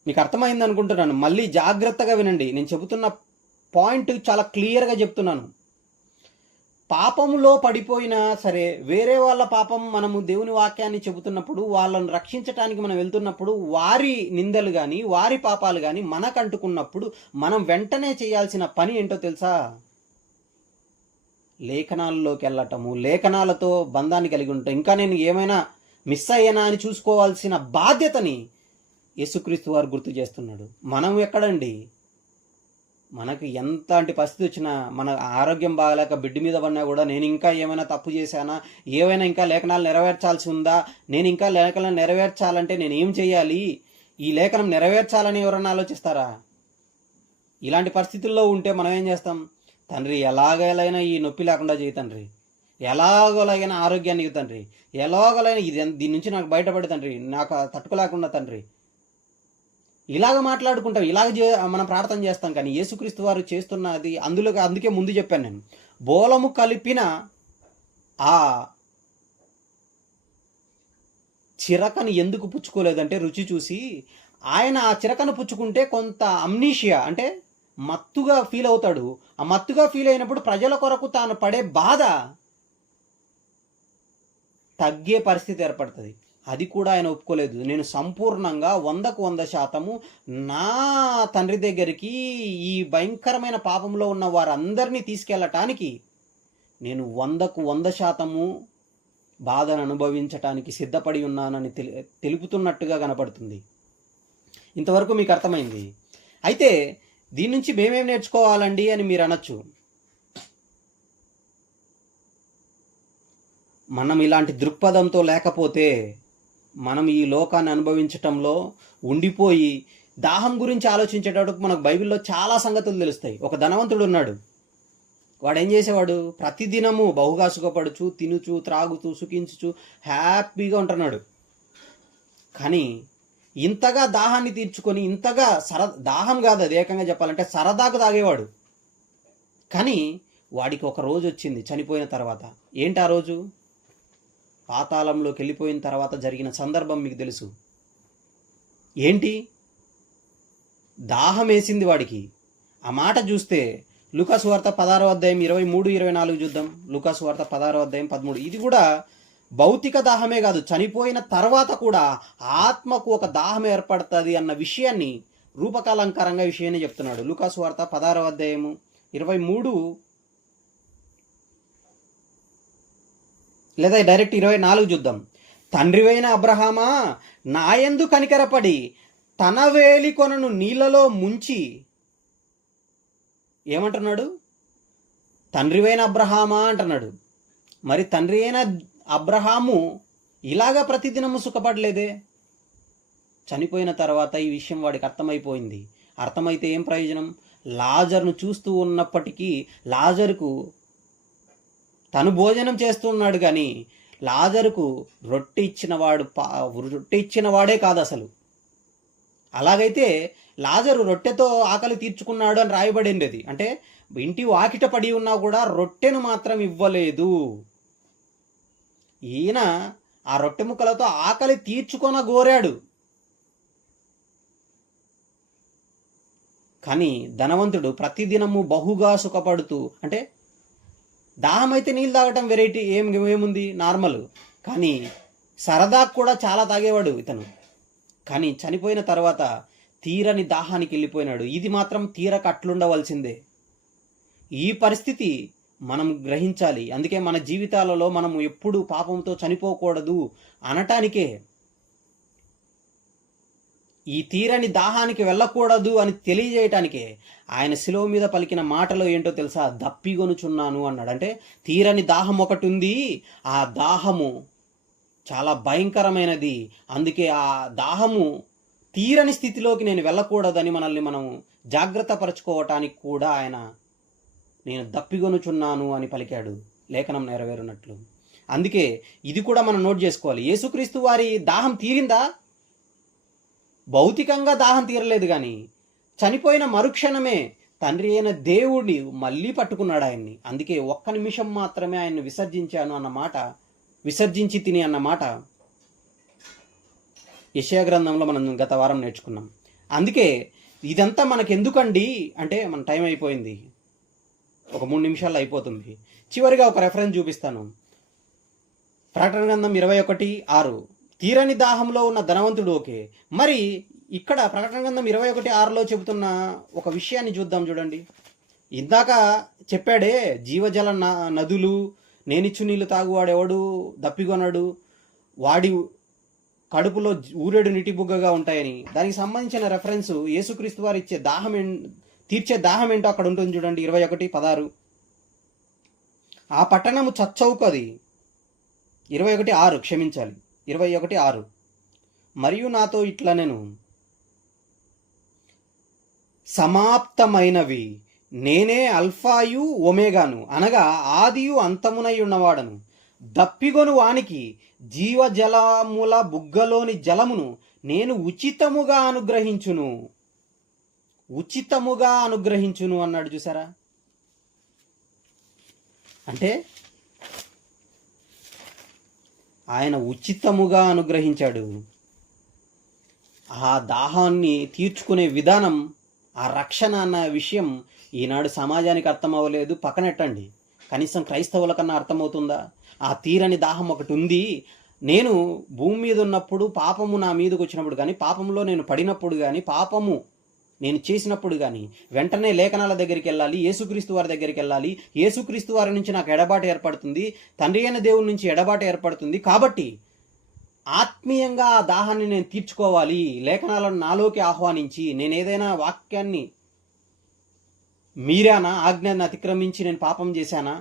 మీకు అర్థమైంది అనుకుంటున్నాను. మళ్ళీ జాగ్రత్తగా వినండి. నేను చెబుతున్న పాయింట్ చాలా క్లియర్గా చెప్తున్నాను. పాపములో పడిపోయినా సరే, వేరే వాళ్ళ పాపం మనము దేవుని వాక్యాన్ని చెబుతున్నప్పుడు, వాళ్ళను రక్షించటానికి మనం వెళ్తున్నప్పుడు వారి నిందలు కానీ వారి పాపాలు కానీ మనకు అంటుకున్నప్పుడు మనం వెంటనే చేయాల్సిన పని ఏంటో తెలుసా? లేఖనాల్లోకి వెళ్ళటము, లేఖనాలతో బంధాన్ని కలిగి ఉంటాం. ఇంకా నేను ఏమైనా మిస్ అయ్యానా అని చూసుకోవాల్సిన బాధ్యతని యేసుక్రీస్తు వారు గుర్తు చేస్తున్నాడు. మనం ఎక్కడండి? మనకు ఎంతటి పరిస్థితి వచ్చినా, మన ఆరోగ్యం బాగలేక బెడ్ మీద పడినా కూడా నేను ఇంకా ఏమైనా తప్పు చేశానా, ఏమైనా ఇంకా లేఖనాలు నెరవేర్చాల్సి ఉందా, నేను ఇంకా లేఖనాలు నెరవేర్చాలంటే నేను ఏం చేయాలి, ఈ లేఖనం నెరవేర్చాలని ఎవరన్నా ఆలోచిస్తారా? ఇలాంటి పరిస్థితుల్లో ఉంటే మనం ఏం చేస్తాం? తండ్రి ఎలాగైనా ఈ నొప్పి లేకుండా చేయి తండ్రి, ఎలాగోలాగైనా ఆరోగ్యాన్ని ఇవ్వు తండ్రి, ఎలాగోలైనా దీని నుంచి నాకు బయటపడి తండ్రి, నాకు తట్టుకోలేకుండా తండ్రి, ఇలాగ మాట్లాడుకుంటాం, మనం ప్రార్థన చేస్తాం. కానీ యేసుక్రీస్తు వారు చేస్తున్నది అందుకే ముందు చెప్పాను నేను, బోలము కలిపిన ఆ చిరకను ఎందుకు పుచ్చుకోలేదంటే రుచి చూసి, ఆయన ఆ చిరకను పుచ్చుకుంటే కొంత అమ్నీషియా అంటే మత్తుగా ఫీల్ అవుతాడు. ఆ మత్తుగా ఫీల్ అయినప్పుడు ప్రజల కొరకు తాను పడే బాధ తగ్గే పరిస్థితి ఏర్పడుతుంది. అది కూడా ఆయన ఒప్పుకోలేదు. నేను సంపూర్ణంగా 100% నా తండ్రి దగ్గరికి ఈ భయంకరమైన పాపంలో ఉన్న వారందరినీ తీసుకెళ్ళటానికి నేను 100% బాధను అనుభవించటానికి సిద్ధపడి ఉన్నానని తెలుపుతున్నట్టుగా కనపడుతుంది. ఇంతవరకు మీకు అర్థమైంది. అయితే దీని నుంచి మేమేం నేర్చుకోవాలండి అని మీరు అనొచ్చు. మనం ఇలాంటి దృక్పథంతో లేకపోతే మనం ఈ లోకాన్ని అనుభవించటంలో ఉండిపోయి దాహం గురించి ఆలోచించేటప్పుడు మనకు బైబిల్లో చాలా సంగతులు తెలుస్తాయి. ఒక ధనవంతుడు ఉన్నాడు. వాడు ఏం చేసేవాడు? ప్రతిదినము బహుగా సుఖపడుచు, తినుచు, త్రాగుతూ, సుఖించుచు హ్యాపీగా ఉంటున్నాడు. కానీ ఇంతగా దాహాన్ని తీర్చుకొని, ఇంతగా దాహం కాదు అది, ఏకంగా చెప్పాలంటే సరదాకు తాగేవాడు. కానీ వాడికి ఒక రోజు వచ్చింది చనిపోయిన తర్వాత. ఏంటి ఆ రోజు? పాతాళంలోకి వెళ్ళిపోయిన తర్వాత జరిగిన సందర్భం మీకు తెలుసు. ఏంటి? దాహం వేసింది వాడికి. ఆ మాట చూస్తే లూకాసు వార్త 16వ అధ్యాయం 23-24 చూద్దాం. లూకాసు వార్త 16వ అధ్యాయం 13. ఇది కూడా భౌతిక దాహమే కాదు, చనిపోయిన తర్వాత కూడా ఆత్మకు ఒక దాహం ఏర్పడుతుంది అన్న విషయాన్ని రూపకాలంకారంగా విషయాన్ని చెప్తున్నాడు. లూకాసు వార్త 16వ అధ్యాయము 23 లేదా డైరెక్ట్ 24 చూద్దాం. తండ్రివైన అబ్రహామా, నాయందు కనికరపడి తన వేలి కొనను నీళ్లలో ముంచి, ఏమంటున్నాడు? తండ్రివైన అబ్రహామా అంటున్నాడు. మరి తండ్రి అయిన అబ్రహాము ఇలాగా ప్రతిదినము సుఖపడలేదే. చనిపోయిన తర్వాత ఈ విషయం వాడికి అర్థమైపోయింది. అర్థమైతే ఏం ప్రయోజనం? లాజర్ను చూస్తూ ఉన్నప్పటికీ లాజరుకు తను భోజనం చేస్తున్నాడు, కానీ లాజరుకు రొట్టె ఇచ్చిన వాడే కాదు అసలు. అలాగైతే లాజరు రొట్టెతో ఆకలి తీర్చుకున్నాడు అని రాయబడింది. అది అంటే ఇంటి వాకిట పడి ఉన్నా కూడా రొట్టెను మాత్రం ఇవ్వలేదు. ఈయన ఆ రొట్టె ముక్కలతో ఆకలి తీర్చుకొనగోరాడు. కానీ ధనవంతుడు ప్రతిదినము బహుగా సుఖపడుతూ, అంటే దాహం అయితే నీళ్ళు తాగటం వెరైటీ ఏముంది, నార్మల్. కానీ సరదాకు కూడా చాలా తాగేవాడు ఇతను. కానీ చనిపోయిన తర్వాత తీరని దాహానికి వెళ్ళిపోయినాడు. ఇది మాత్రం తీరక అట్లుండవలసిందే. ఈ పరిస్థితి మనం గ్రహించాలి. అందుకే మన జీవితాలలో మనము ఎప్పుడు పాపంతో చనిపోకూడదు అనటానికే, ఈ తీరని దాహానికి వెళ్ళకూడదు అని తెలియజేయటానికే ఆయన శిలువ మీద పలికిన మాటలో ఏంటో తెలుసా? దప్పిగొనుచున్నాను అన్నాడు. అంటే తీరని దాహం ఒకటి ఉంది, ఆ దాహము చాలా భయంకరమైనది. అందుకే ఆ దాహము తీరని స్థితిలోకి నేను వెళ్ళకూడదని మనల్ని మనము జాగ్రత్త పరచుకోవటానికి కూడా ఆయన నేను దప్పిగొనుచున్నాను అని పలికాడు, లేఖనం నెరవేరునట్లు. అందుకే ఇది కూడా మనం నోట్ చేసుకోవాలి. యేసుక్రీస్తు వారి దాహం తీరిందా? భౌతికంగా దాహం తీరలేదు, కానీ చనిపోయిన మరుక్షణమే తండ్రి అయిన దేవుడిని మళ్ళీ పట్టుకున్నాడు ఆయన్ని. అందుకే 1 నిమిషం మాత్రమే ఆయన్ని విసర్జించి తిని అన్నమాట యెషయా గ్రంథంలో మనం గత వారం నేర్చుకున్నాం. అందుకే ఇదంతా మనకు ఎందుకండి అంటే, మన టైం అయిపోయింది, ఒక 3 నిమిషాల్లో అయిపోతుంది. చివరిగా ఒక రెఫరెన్స్ చూపిస్తాను. ప్రకటన గ్రంథం 21:6. తీరని దాహంలో ఉన్న ధనవంతుడు ఓకే. మరి ఇక్కడ ప్రకటన గ్రంథం 21:6లో చెబుతున్న ఒక విషయాన్ని చూద్దాం. చూడండి, ఇందాక చెప్పాడే జీవజల నదులు, నేనిచ్చు నీళ్లు తాగువాడెవడు దప్పికొనడు, వాడి కడుపులో ఊరేడు నీటి బుగ్గగా ఉంటాయని. దానికి సంబంధించిన రెఫరెన్స్ యేసుక్రీస్తు వారు ఇచ్చే తీర్చే దాహం ఏంటో అక్కడ ఉంటుంది. చూడండి 21:16. ఆ పట్టణము చచ్చౌకది. 21:6 క్షమించాలి, 21:6. మరియు నాతో ఇట్లా నేను సమాప్తమైనవి, నేనే అల్ఫాయు ఒమేగాను, అనగా ఆదియు అంతమునై ఉన్నవాడను. దప్పిగొను వానికి జీవజలముల బుగ్గలోని జలమును నేను ఉచితముగా అనుగ్రహించును, ఉచితముగా అనుగ్రహించును అన్నాడు. చూసారా? అంటే ఆయన ఉచితముగా అనుగ్రహించాడు. ఆ దాహాన్ని తీర్చుకునే విధానం, ఆ రక్షణ అన్న విషయం ఈనాడు సమాజానికి అర్థం అవ్వలేదు. పక్కనెట్టండి, కనీసం క్రైస్తవుల కన్నా అర్థమవుతుందా? ఆ తీరని దాహం ఒకటి ఉంది. నేను భూమి మీద ఉన్నప్పుడు, పాపము నా మీదకి వచ్చినప్పుడు కానీ, పాపంలో నేను పడినప్పుడు కానీ, పాపము నేను చేసినప్పుడు కానీ వెంటనే లేఖనాల దగ్గరికి వెళ్ళాలి, యేసుక్రీస్తు వారి దగ్గరికి వెళ్ళాలి. యేసుక్రీస్తు వారి నుంచి నాకు ఎడబాటు ఏర్పడుతుంది, తండ్రి అయిన దేవుడి నుంచి ఎడబాటు ఏర్పడుతుంది. కాబట్టి ఆత్మీయంగా ఆ దాహాన్ని నేను తీర్చుకోవాలి. లేఖనాలను నాలోకి ఆహ్వానించి, నేను ఏదైనా వాక్యాన్ని మీరానా, ఆజ్ఞాన్ని అతిక్రమించి నేను పాపం చేశానా,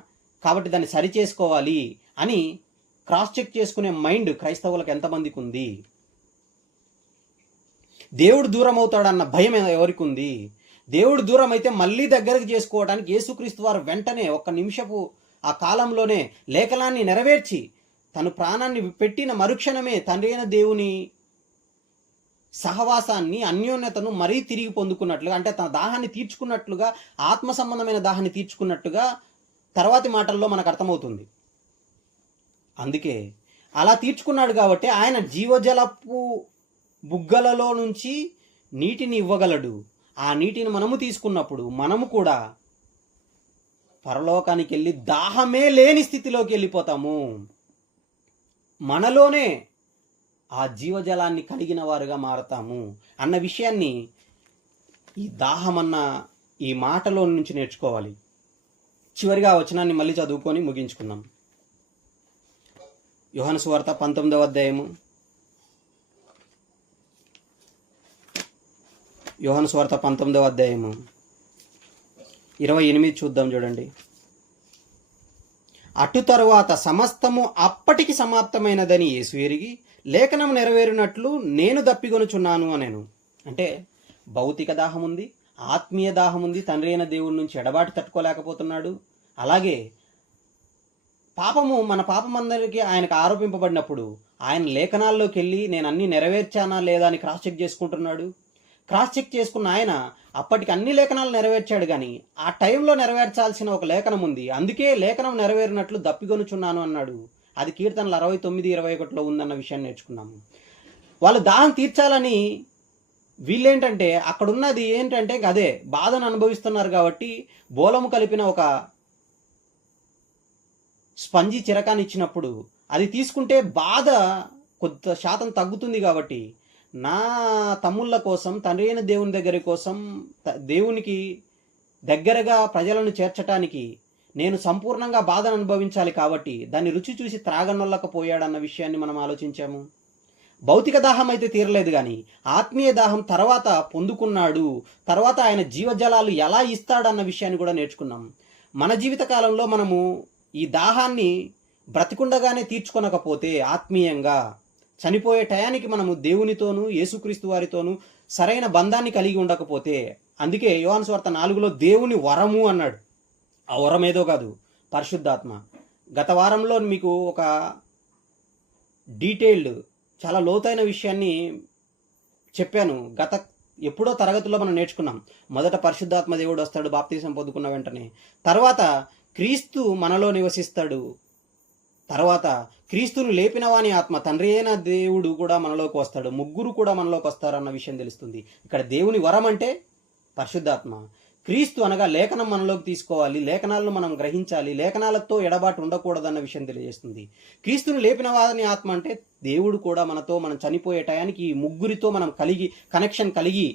కాబట్టి దాన్ని సరి చేసుకోవాలి అని క్రాస్ చెక్ చేసుకునే మైండ్ క్రైస్తవులకు ఎంతమందికి ఉంది? దేవుడు దూరం అవుతాడన్న భయం ఎవరికి ఉంది? దేవుడు దూరం అయితే మళ్ళీ దగ్గరకు చేసుకోవడానికి యేసుక్రీస్తు వారు వెంటనే ఒక్క నిమిషపు ఆ కాలంలోనే లేఖనాన్ని నెరవేర్చి తను ప్రాణాన్ని పెట్టిన మరుక్షణమే తండ్రి అయిన దేవుని సహవాసాన్ని, అన్యోన్యతను మరీ తిరిగి పొందుకున్నట్లుగా, అంటే తన దాహాన్ని తీర్చుకున్నట్లుగా, ఆత్మ సంబంధమైన దాహాన్ని తీర్చుకున్నట్టుగా తర్వాతి మాటల్లో మనకు అర్థమవుతుంది. అందుకే అలా తీర్చుకున్నాడు కాబట్టి ఆయన జీవజలపు బుగ్గలలో నుంచి నీటిని ఇవ్వగలడు. ఆ నీటిని మనము తీసుకున్నప్పుడు మనము కూడా పరలోకానికి వెళ్ళి దాహమే లేని స్థితిలోకి వెళ్ళిపోతాము. మనలోనే ఆ జీవజలాన్ని కలిగిన వారుగా మారతాము అన్న విషయాన్ని ఈ దాహమన్న ఈ మాటలో నుంచి నేర్చుకోవాలి. చివరిగా వచనాన్ని మళ్ళీ చదువుకొని ముగించుకుందాం. యోహాను సువార్త 19వ అధ్యాయము, యోహాను సువార్త 19వ అధ్యాయము 28 చూద్దాం. చూడండి. అటు తరువాత సమస్తము అప్పటికి సమాప్తమైనదని యేసు ఎరిగి లేఖనం నెరవేరినట్లు నేను దప్పిగొనుచున్నాను అనేను. అంటే భౌతిక దాహం ఉంది, ఆత్మీయ దాహం ఉంది. తండ్రి అయిన దేవుడి నుంచి ఎడబాటు తట్టుకోలేకపోతున్నాడు. అలాగే పాపము, మన పాపమందరికీ ఆయనకు ఆరోపింపబడినప్పుడు ఆయన లేఖనాల్లోకి వెళ్ళి నేను అన్నీ నెరవేర్చానా లేదా అని క్రాస్ చెక్ చేసుకుంటున్నాడు. క్రాస్ చెక్ చేసుకున్న ఆయన అప్పటికి అన్ని లేఖనాలు నెరవేర్చాడు, కానీ ఆ టైంలో నెరవేర్చాల్సిన ఒక లేఖనం ఉంది. అందుకే లేఖనం నెరవేరినట్లు దప్పిగొనుచున్నాను అన్నాడు. అది కీర్తనలు 69:21లో ఉందన్న విషయాన్ని నేర్చుకున్నాము. వాళ్ళు దాహం తీర్చాలని వీళ్ళేంటంటే అక్కడున్నది ఏంటంటే అదే బాధను అనుభవిస్తున్నారు కాబట్టి బోలము కలిపిన ఒక స్పంజి చిరకాన్ని ఇచ్చినప్పుడు అది తీసుకుంటే బాధ కొంత శాతం తగ్గుతుంది. కాబట్టి నా తమ్ముళ్ళ కోసం, తండ్రి అయిన దేవుని దగ్గర కోసం, దేవునికి దగ్గరగా ప్రజలను చేర్చటానికి నేను సంపూర్ణంగా బాధను అనుభవించాలి. కాబట్టి దాన్ని రుచి చూసి త్రాగనొల్లకపోయాడన్న విషయాన్ని మనం ఆలోచించాము. భౌతిక దాహం అయితే తీరలేదు, కానీ ఆత్మీయ దాహం తర్వాత పొందుకున్నాడు. తర్వాత ఆయన జీవజలాలు ఎలా ఇస్తాడన్న విషయాన్ని కూడా నేర్చుకున్నాం. మన జీవిత కాలంలో మనము ఈ దాహాన్ని బ్రతికుండగానే తీర్చుకొనకపోతే, ఆత్మీయంగా చనిపోయే టయానికి మనము దేవునితోనూ యేసుక్రీస్తు వారితోనూ సరైన బంధాన్ని కలిగి ఉండకపోతే, అందుకే యోహాను సువార్త 4లో దేవుని వరము అన్నాడు. ఆ వరం ఏదో కాదు, పరిశుద్ధాత్మ. గత వారంలో మీకు ఒక డీటెయిల్డ్, చాలా లోతైన విషయాన్ని చెప్పాను. ఎప్పుడో తరగతిలో మనం నేర్చుకున్నాం. మొదట పరిశుద్ధాత్మ దేవుడు వస్తాడు బాప్తీసం పొందుకున్న వెంటనే. తర్వాత క్రీస్తు మనలో నివసిస్తాడు. తర్వాత క్రీస్తును లేపిన వాని ఆత్మ, తండ్రి అయిన దేవుడు కూడా మనలోకి వస్తాడు. ముగ్గురు కూడా మనలోకి వస్తారు అన్న విషయం తెలుస్తుంది. ఇక్కడ దేవుని వరం అంటే పరిశుద్ధాత్మ. క్రీస్తు అనగా లేఖనం మనలోకి తీసుకోవాలి, లేఖనాలను మనం గ్రహించాలి, లేఖనాలతో ఎడబాటు ఉండకూడదన్న విషయం తెలియజేస్తుంది. క్రీస్తును లేపిన వాని ఆత్మ అంటే దేవుడు కూడా మనతో, మనం చనిపోయే టయానికి ఈ ముగ్గురితో మనం కనెక్షన్ కలిగి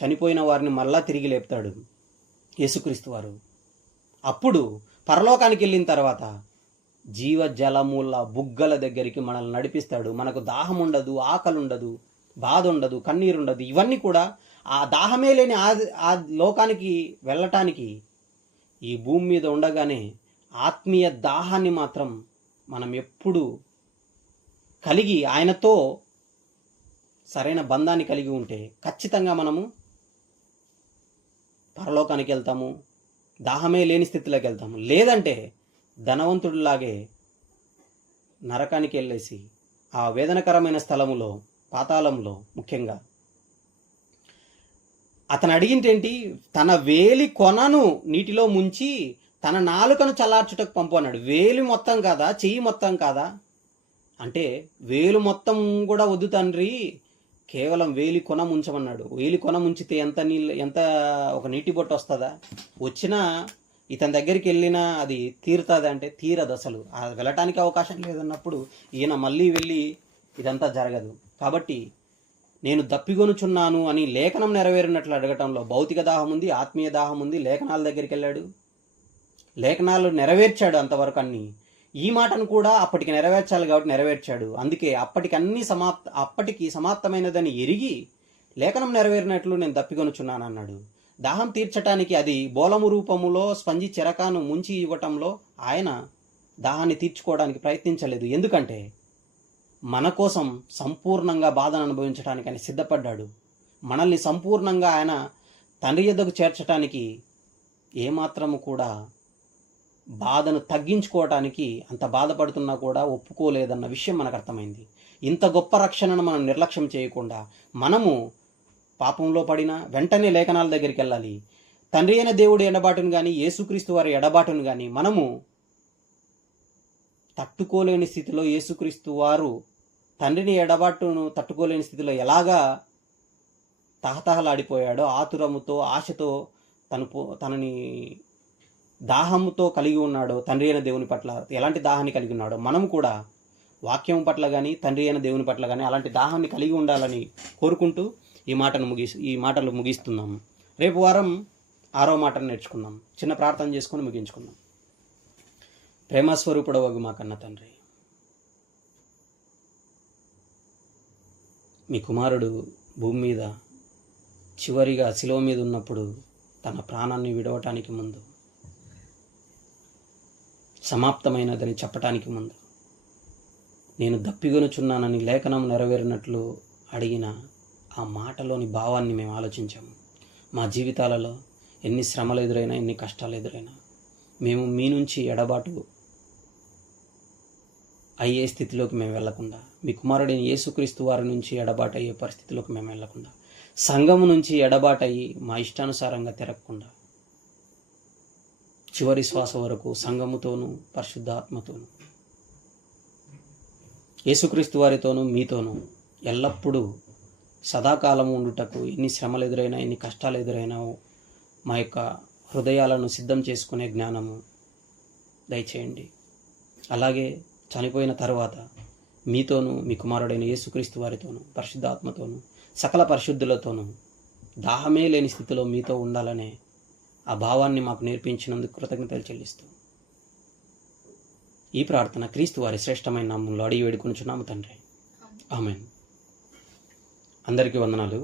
చనిపోయిన వారిని మళ్ళా తిరిగి లేపుతాడు యేసుక్రీస్తు వారు. అప్పుడు పరలోకానికి వెళ్ళిన తర్వాత జీవజలముల బుగ్గల దగ్గరికి మనల్ని నడిపిస్తాడు. మనకు దాహం ఉండదు, ఆకలి ఉండదు, బాధ ఉండదు, కన్నీరు ఉండదు. ఇవన్నీ కూడా ఆ దాహమే లేని ఆ లోకానికి వెళ్ళటానికి ఈ భూమి మీద ఉండగానే ఆత్మీయ దాహాన్ని మాత్రం మనం ఎప్పుడు కలిగి ఆయనతో సరైన బంధాన్ని కలిగి ఉంటే ఖచ్చితంగా మనము పరలోకానికి వెళ్తాము, దాహమే లేని స్థితిలోకి వెళ్తాము. లేదంటే ధనవంతుడిలాగే నరకానికి వెళ్ళేసి ఆ వేదనకరమైన స్థలములో, పాతాళంలో ముఖ్యంగా అతను అడిగింటేంటి, తన వేలి కొనను నీటిలో ముంచి తన నాలుకను చల్లార్చుటకు పంపు అన్నాడు. వేలి మొత్తం కాదా, చెయ్యి మొత్తం కాదా? అంటే వేలు మొత్తం కూడా వద్దు తండ్రి, కేవలం వేలి కొన ముంచమన్నాడు. వేలి కొన ముంచితే ఎంత ఒక నీటి బొట్టు వస్తుందా? వచ్చినా ఇతని దగ్గరికి వెళ్ళినా అది తీరుతుంది అంటే తీరదు. అసలు వెళ్ళటానికి అవకాశం లేదన్నప్పుడు ఈయన మళ్ళీ వెళ్ళి ఇదంతా జరగదు. కాబట్టి నేను దప్పిగొనుచున్నాను అని లేఖనం నెరవేరినట్లు అడగటంలో భౌతిక దాహం ఉంది, ఆత్మీయ దాహం ఉంది. లేఖనాల దగ్గరికి వెళ్ళాడు, లేఖనాలు నెరవేర్చాడు అంతవరకు అన్ని. ఈ మాటను కూడా అప్పటికి నెరవేర్చాలి కాబట్టి నెరవేర్చాడు. అందుకే అప్పటికి సమాప్తమైనదని ఎరిగి లేఖనం నెరవేరినట్లు నేను దప్పిగొనుచున్నాను అన్నాడు. దాహం తీర్చటానికి అది బోలము రూపములో స్పంజి చెరకాను ముంచి ఇవ్వటంలో ఆయన దాహాన్ని తీర్చుకోవడానికి ప్రయత్నించలేదు. ఎందుకంటే మన కోసం సంపూర్ణంగా బాధను అనుభవించడానికి ఆయన సిద్ధపడ్డాడు. మనల్ని సంపూర్ణంగా ఆయన తండ్రి యొద్దకు చేర్చడానికి ఏమాత్రము కూడా బాధను తగ్గించుకోవటానికి అంత బాధపడుతున్నా కూడా ఒప్పుకోలేదన్న విషయం మనకు అర్థమైంది. ఇంత గొప్ప రక్షణను మనం నిర్లక్ష్యం చేయకుండా మనము పాపంలో పడిన వెంటనే లేఖనాల దగ్గరికి వెళ్ళాలి. తండ్రి అయిన దేవుడు ఎడబాటును కానీ, యేసుక్రీస్తు వారి ఎడబాటును కానీ మనము తట్టుకోలేని స్థితిలో, యేసుక్రీస్తు వారు తండ్రిని ఎడబాటును తట్టుకోలేని స్థితిలో ఎలాగా తహతహలాడిపోయాడో, ఆతురముతో ఆశతో తనని దాహముతో కలిగి ఉన్నాడో, తండ్రి అయిన దేవుని పట్ల ఎలాంటి దాహాన్ని కలిగి ఉన్నాడో మనం కూడా వాక్యం పట్ల కానీ, తండ్రి అయిన దేవుని పట్ల కానీ అలాంటి దాహాన్ని కలిగి ఉండాలని కోరుకుంటూ ఈ మాటలు ముగిస్తున్నాము. రేపు వారం 6వ మాటను నేర్చుకుందాం. చిన్న ప్రార్థన చేసుకొని ముగించుకుందాం. ప్రేమస్వరూపుడవగు మా కన్న తండ్రి, మీ కుమారుడు భూమి మీద చివరిగా శిలువ మీద ఉన్నప్పుడు తన ప్రాణాన్ని విడవటానికి ముందు, సమాప్తమైనదని చెప్పటానికి ముందు, నేను దప్పిగొనుచున్నానని లేఖనం నెరవేరినట్లు అడిగిన ఆ మాటలోని భావాన్ని మేము ఆలోచించాము. మా జీవితాలలో ఎన్ని శ్రమలు ఎదురైనా, ఎన్ని కష్టాలు ఎదురైనా మేము మీ నుంచి ఎడబాటు అయ్యే స్థితిలోకి మేము వెళ్లకుండా, మీ కుమారుడైన యేసుక్రీస్తు వారి నుంచి ఎడబాటు అయ్యే పరిస్థితిలోకి మేము వెళ్లకుండా, సంఘము నుంచి ఎడబాటు అయ్యి మా ఇష్టానుసారంగా తిరగకుండా చివరి శ్వాస వరకు సంఘముతోనూ పరిశుద్ధాత్మతోనూ యేసుక్రీస్తు వారితోనూ మీతోనూ ఎల్లప్పుడూ సదాకాలం ఉండుటకు ఎన్ని శ్రమలు ఎదురైనా, ఎన్ని కష్టాలు ఎదురైనా మా యొక్క హృదయాలను సిద్ధం చేసుకునే జ్ఞానము దయచేయండి. అలాగే చనిపోయిన తర్వాత మీతోనూ, మీ కుమారుడైన యేసుక్రీస్తు వారితోనూ, పరిశుద్ధాత్మతోనూ, సకల పరిశుద్ధులతోనూ దాహమే లేని స్థితిలో మీతో ఉండాలనే ఆ భావాన్ని మాకు నేర్పించినందుకు కృతజ్ఞతలు చెల్లిస్తూ ఈ ప్రార్థన క్రీస్తు వారి శ్రేష్టమైన నామంలో అడిగి వేడుకొనుచున్నాము తండ్రి. ఆమేన్. అందరికీ వందనాలు.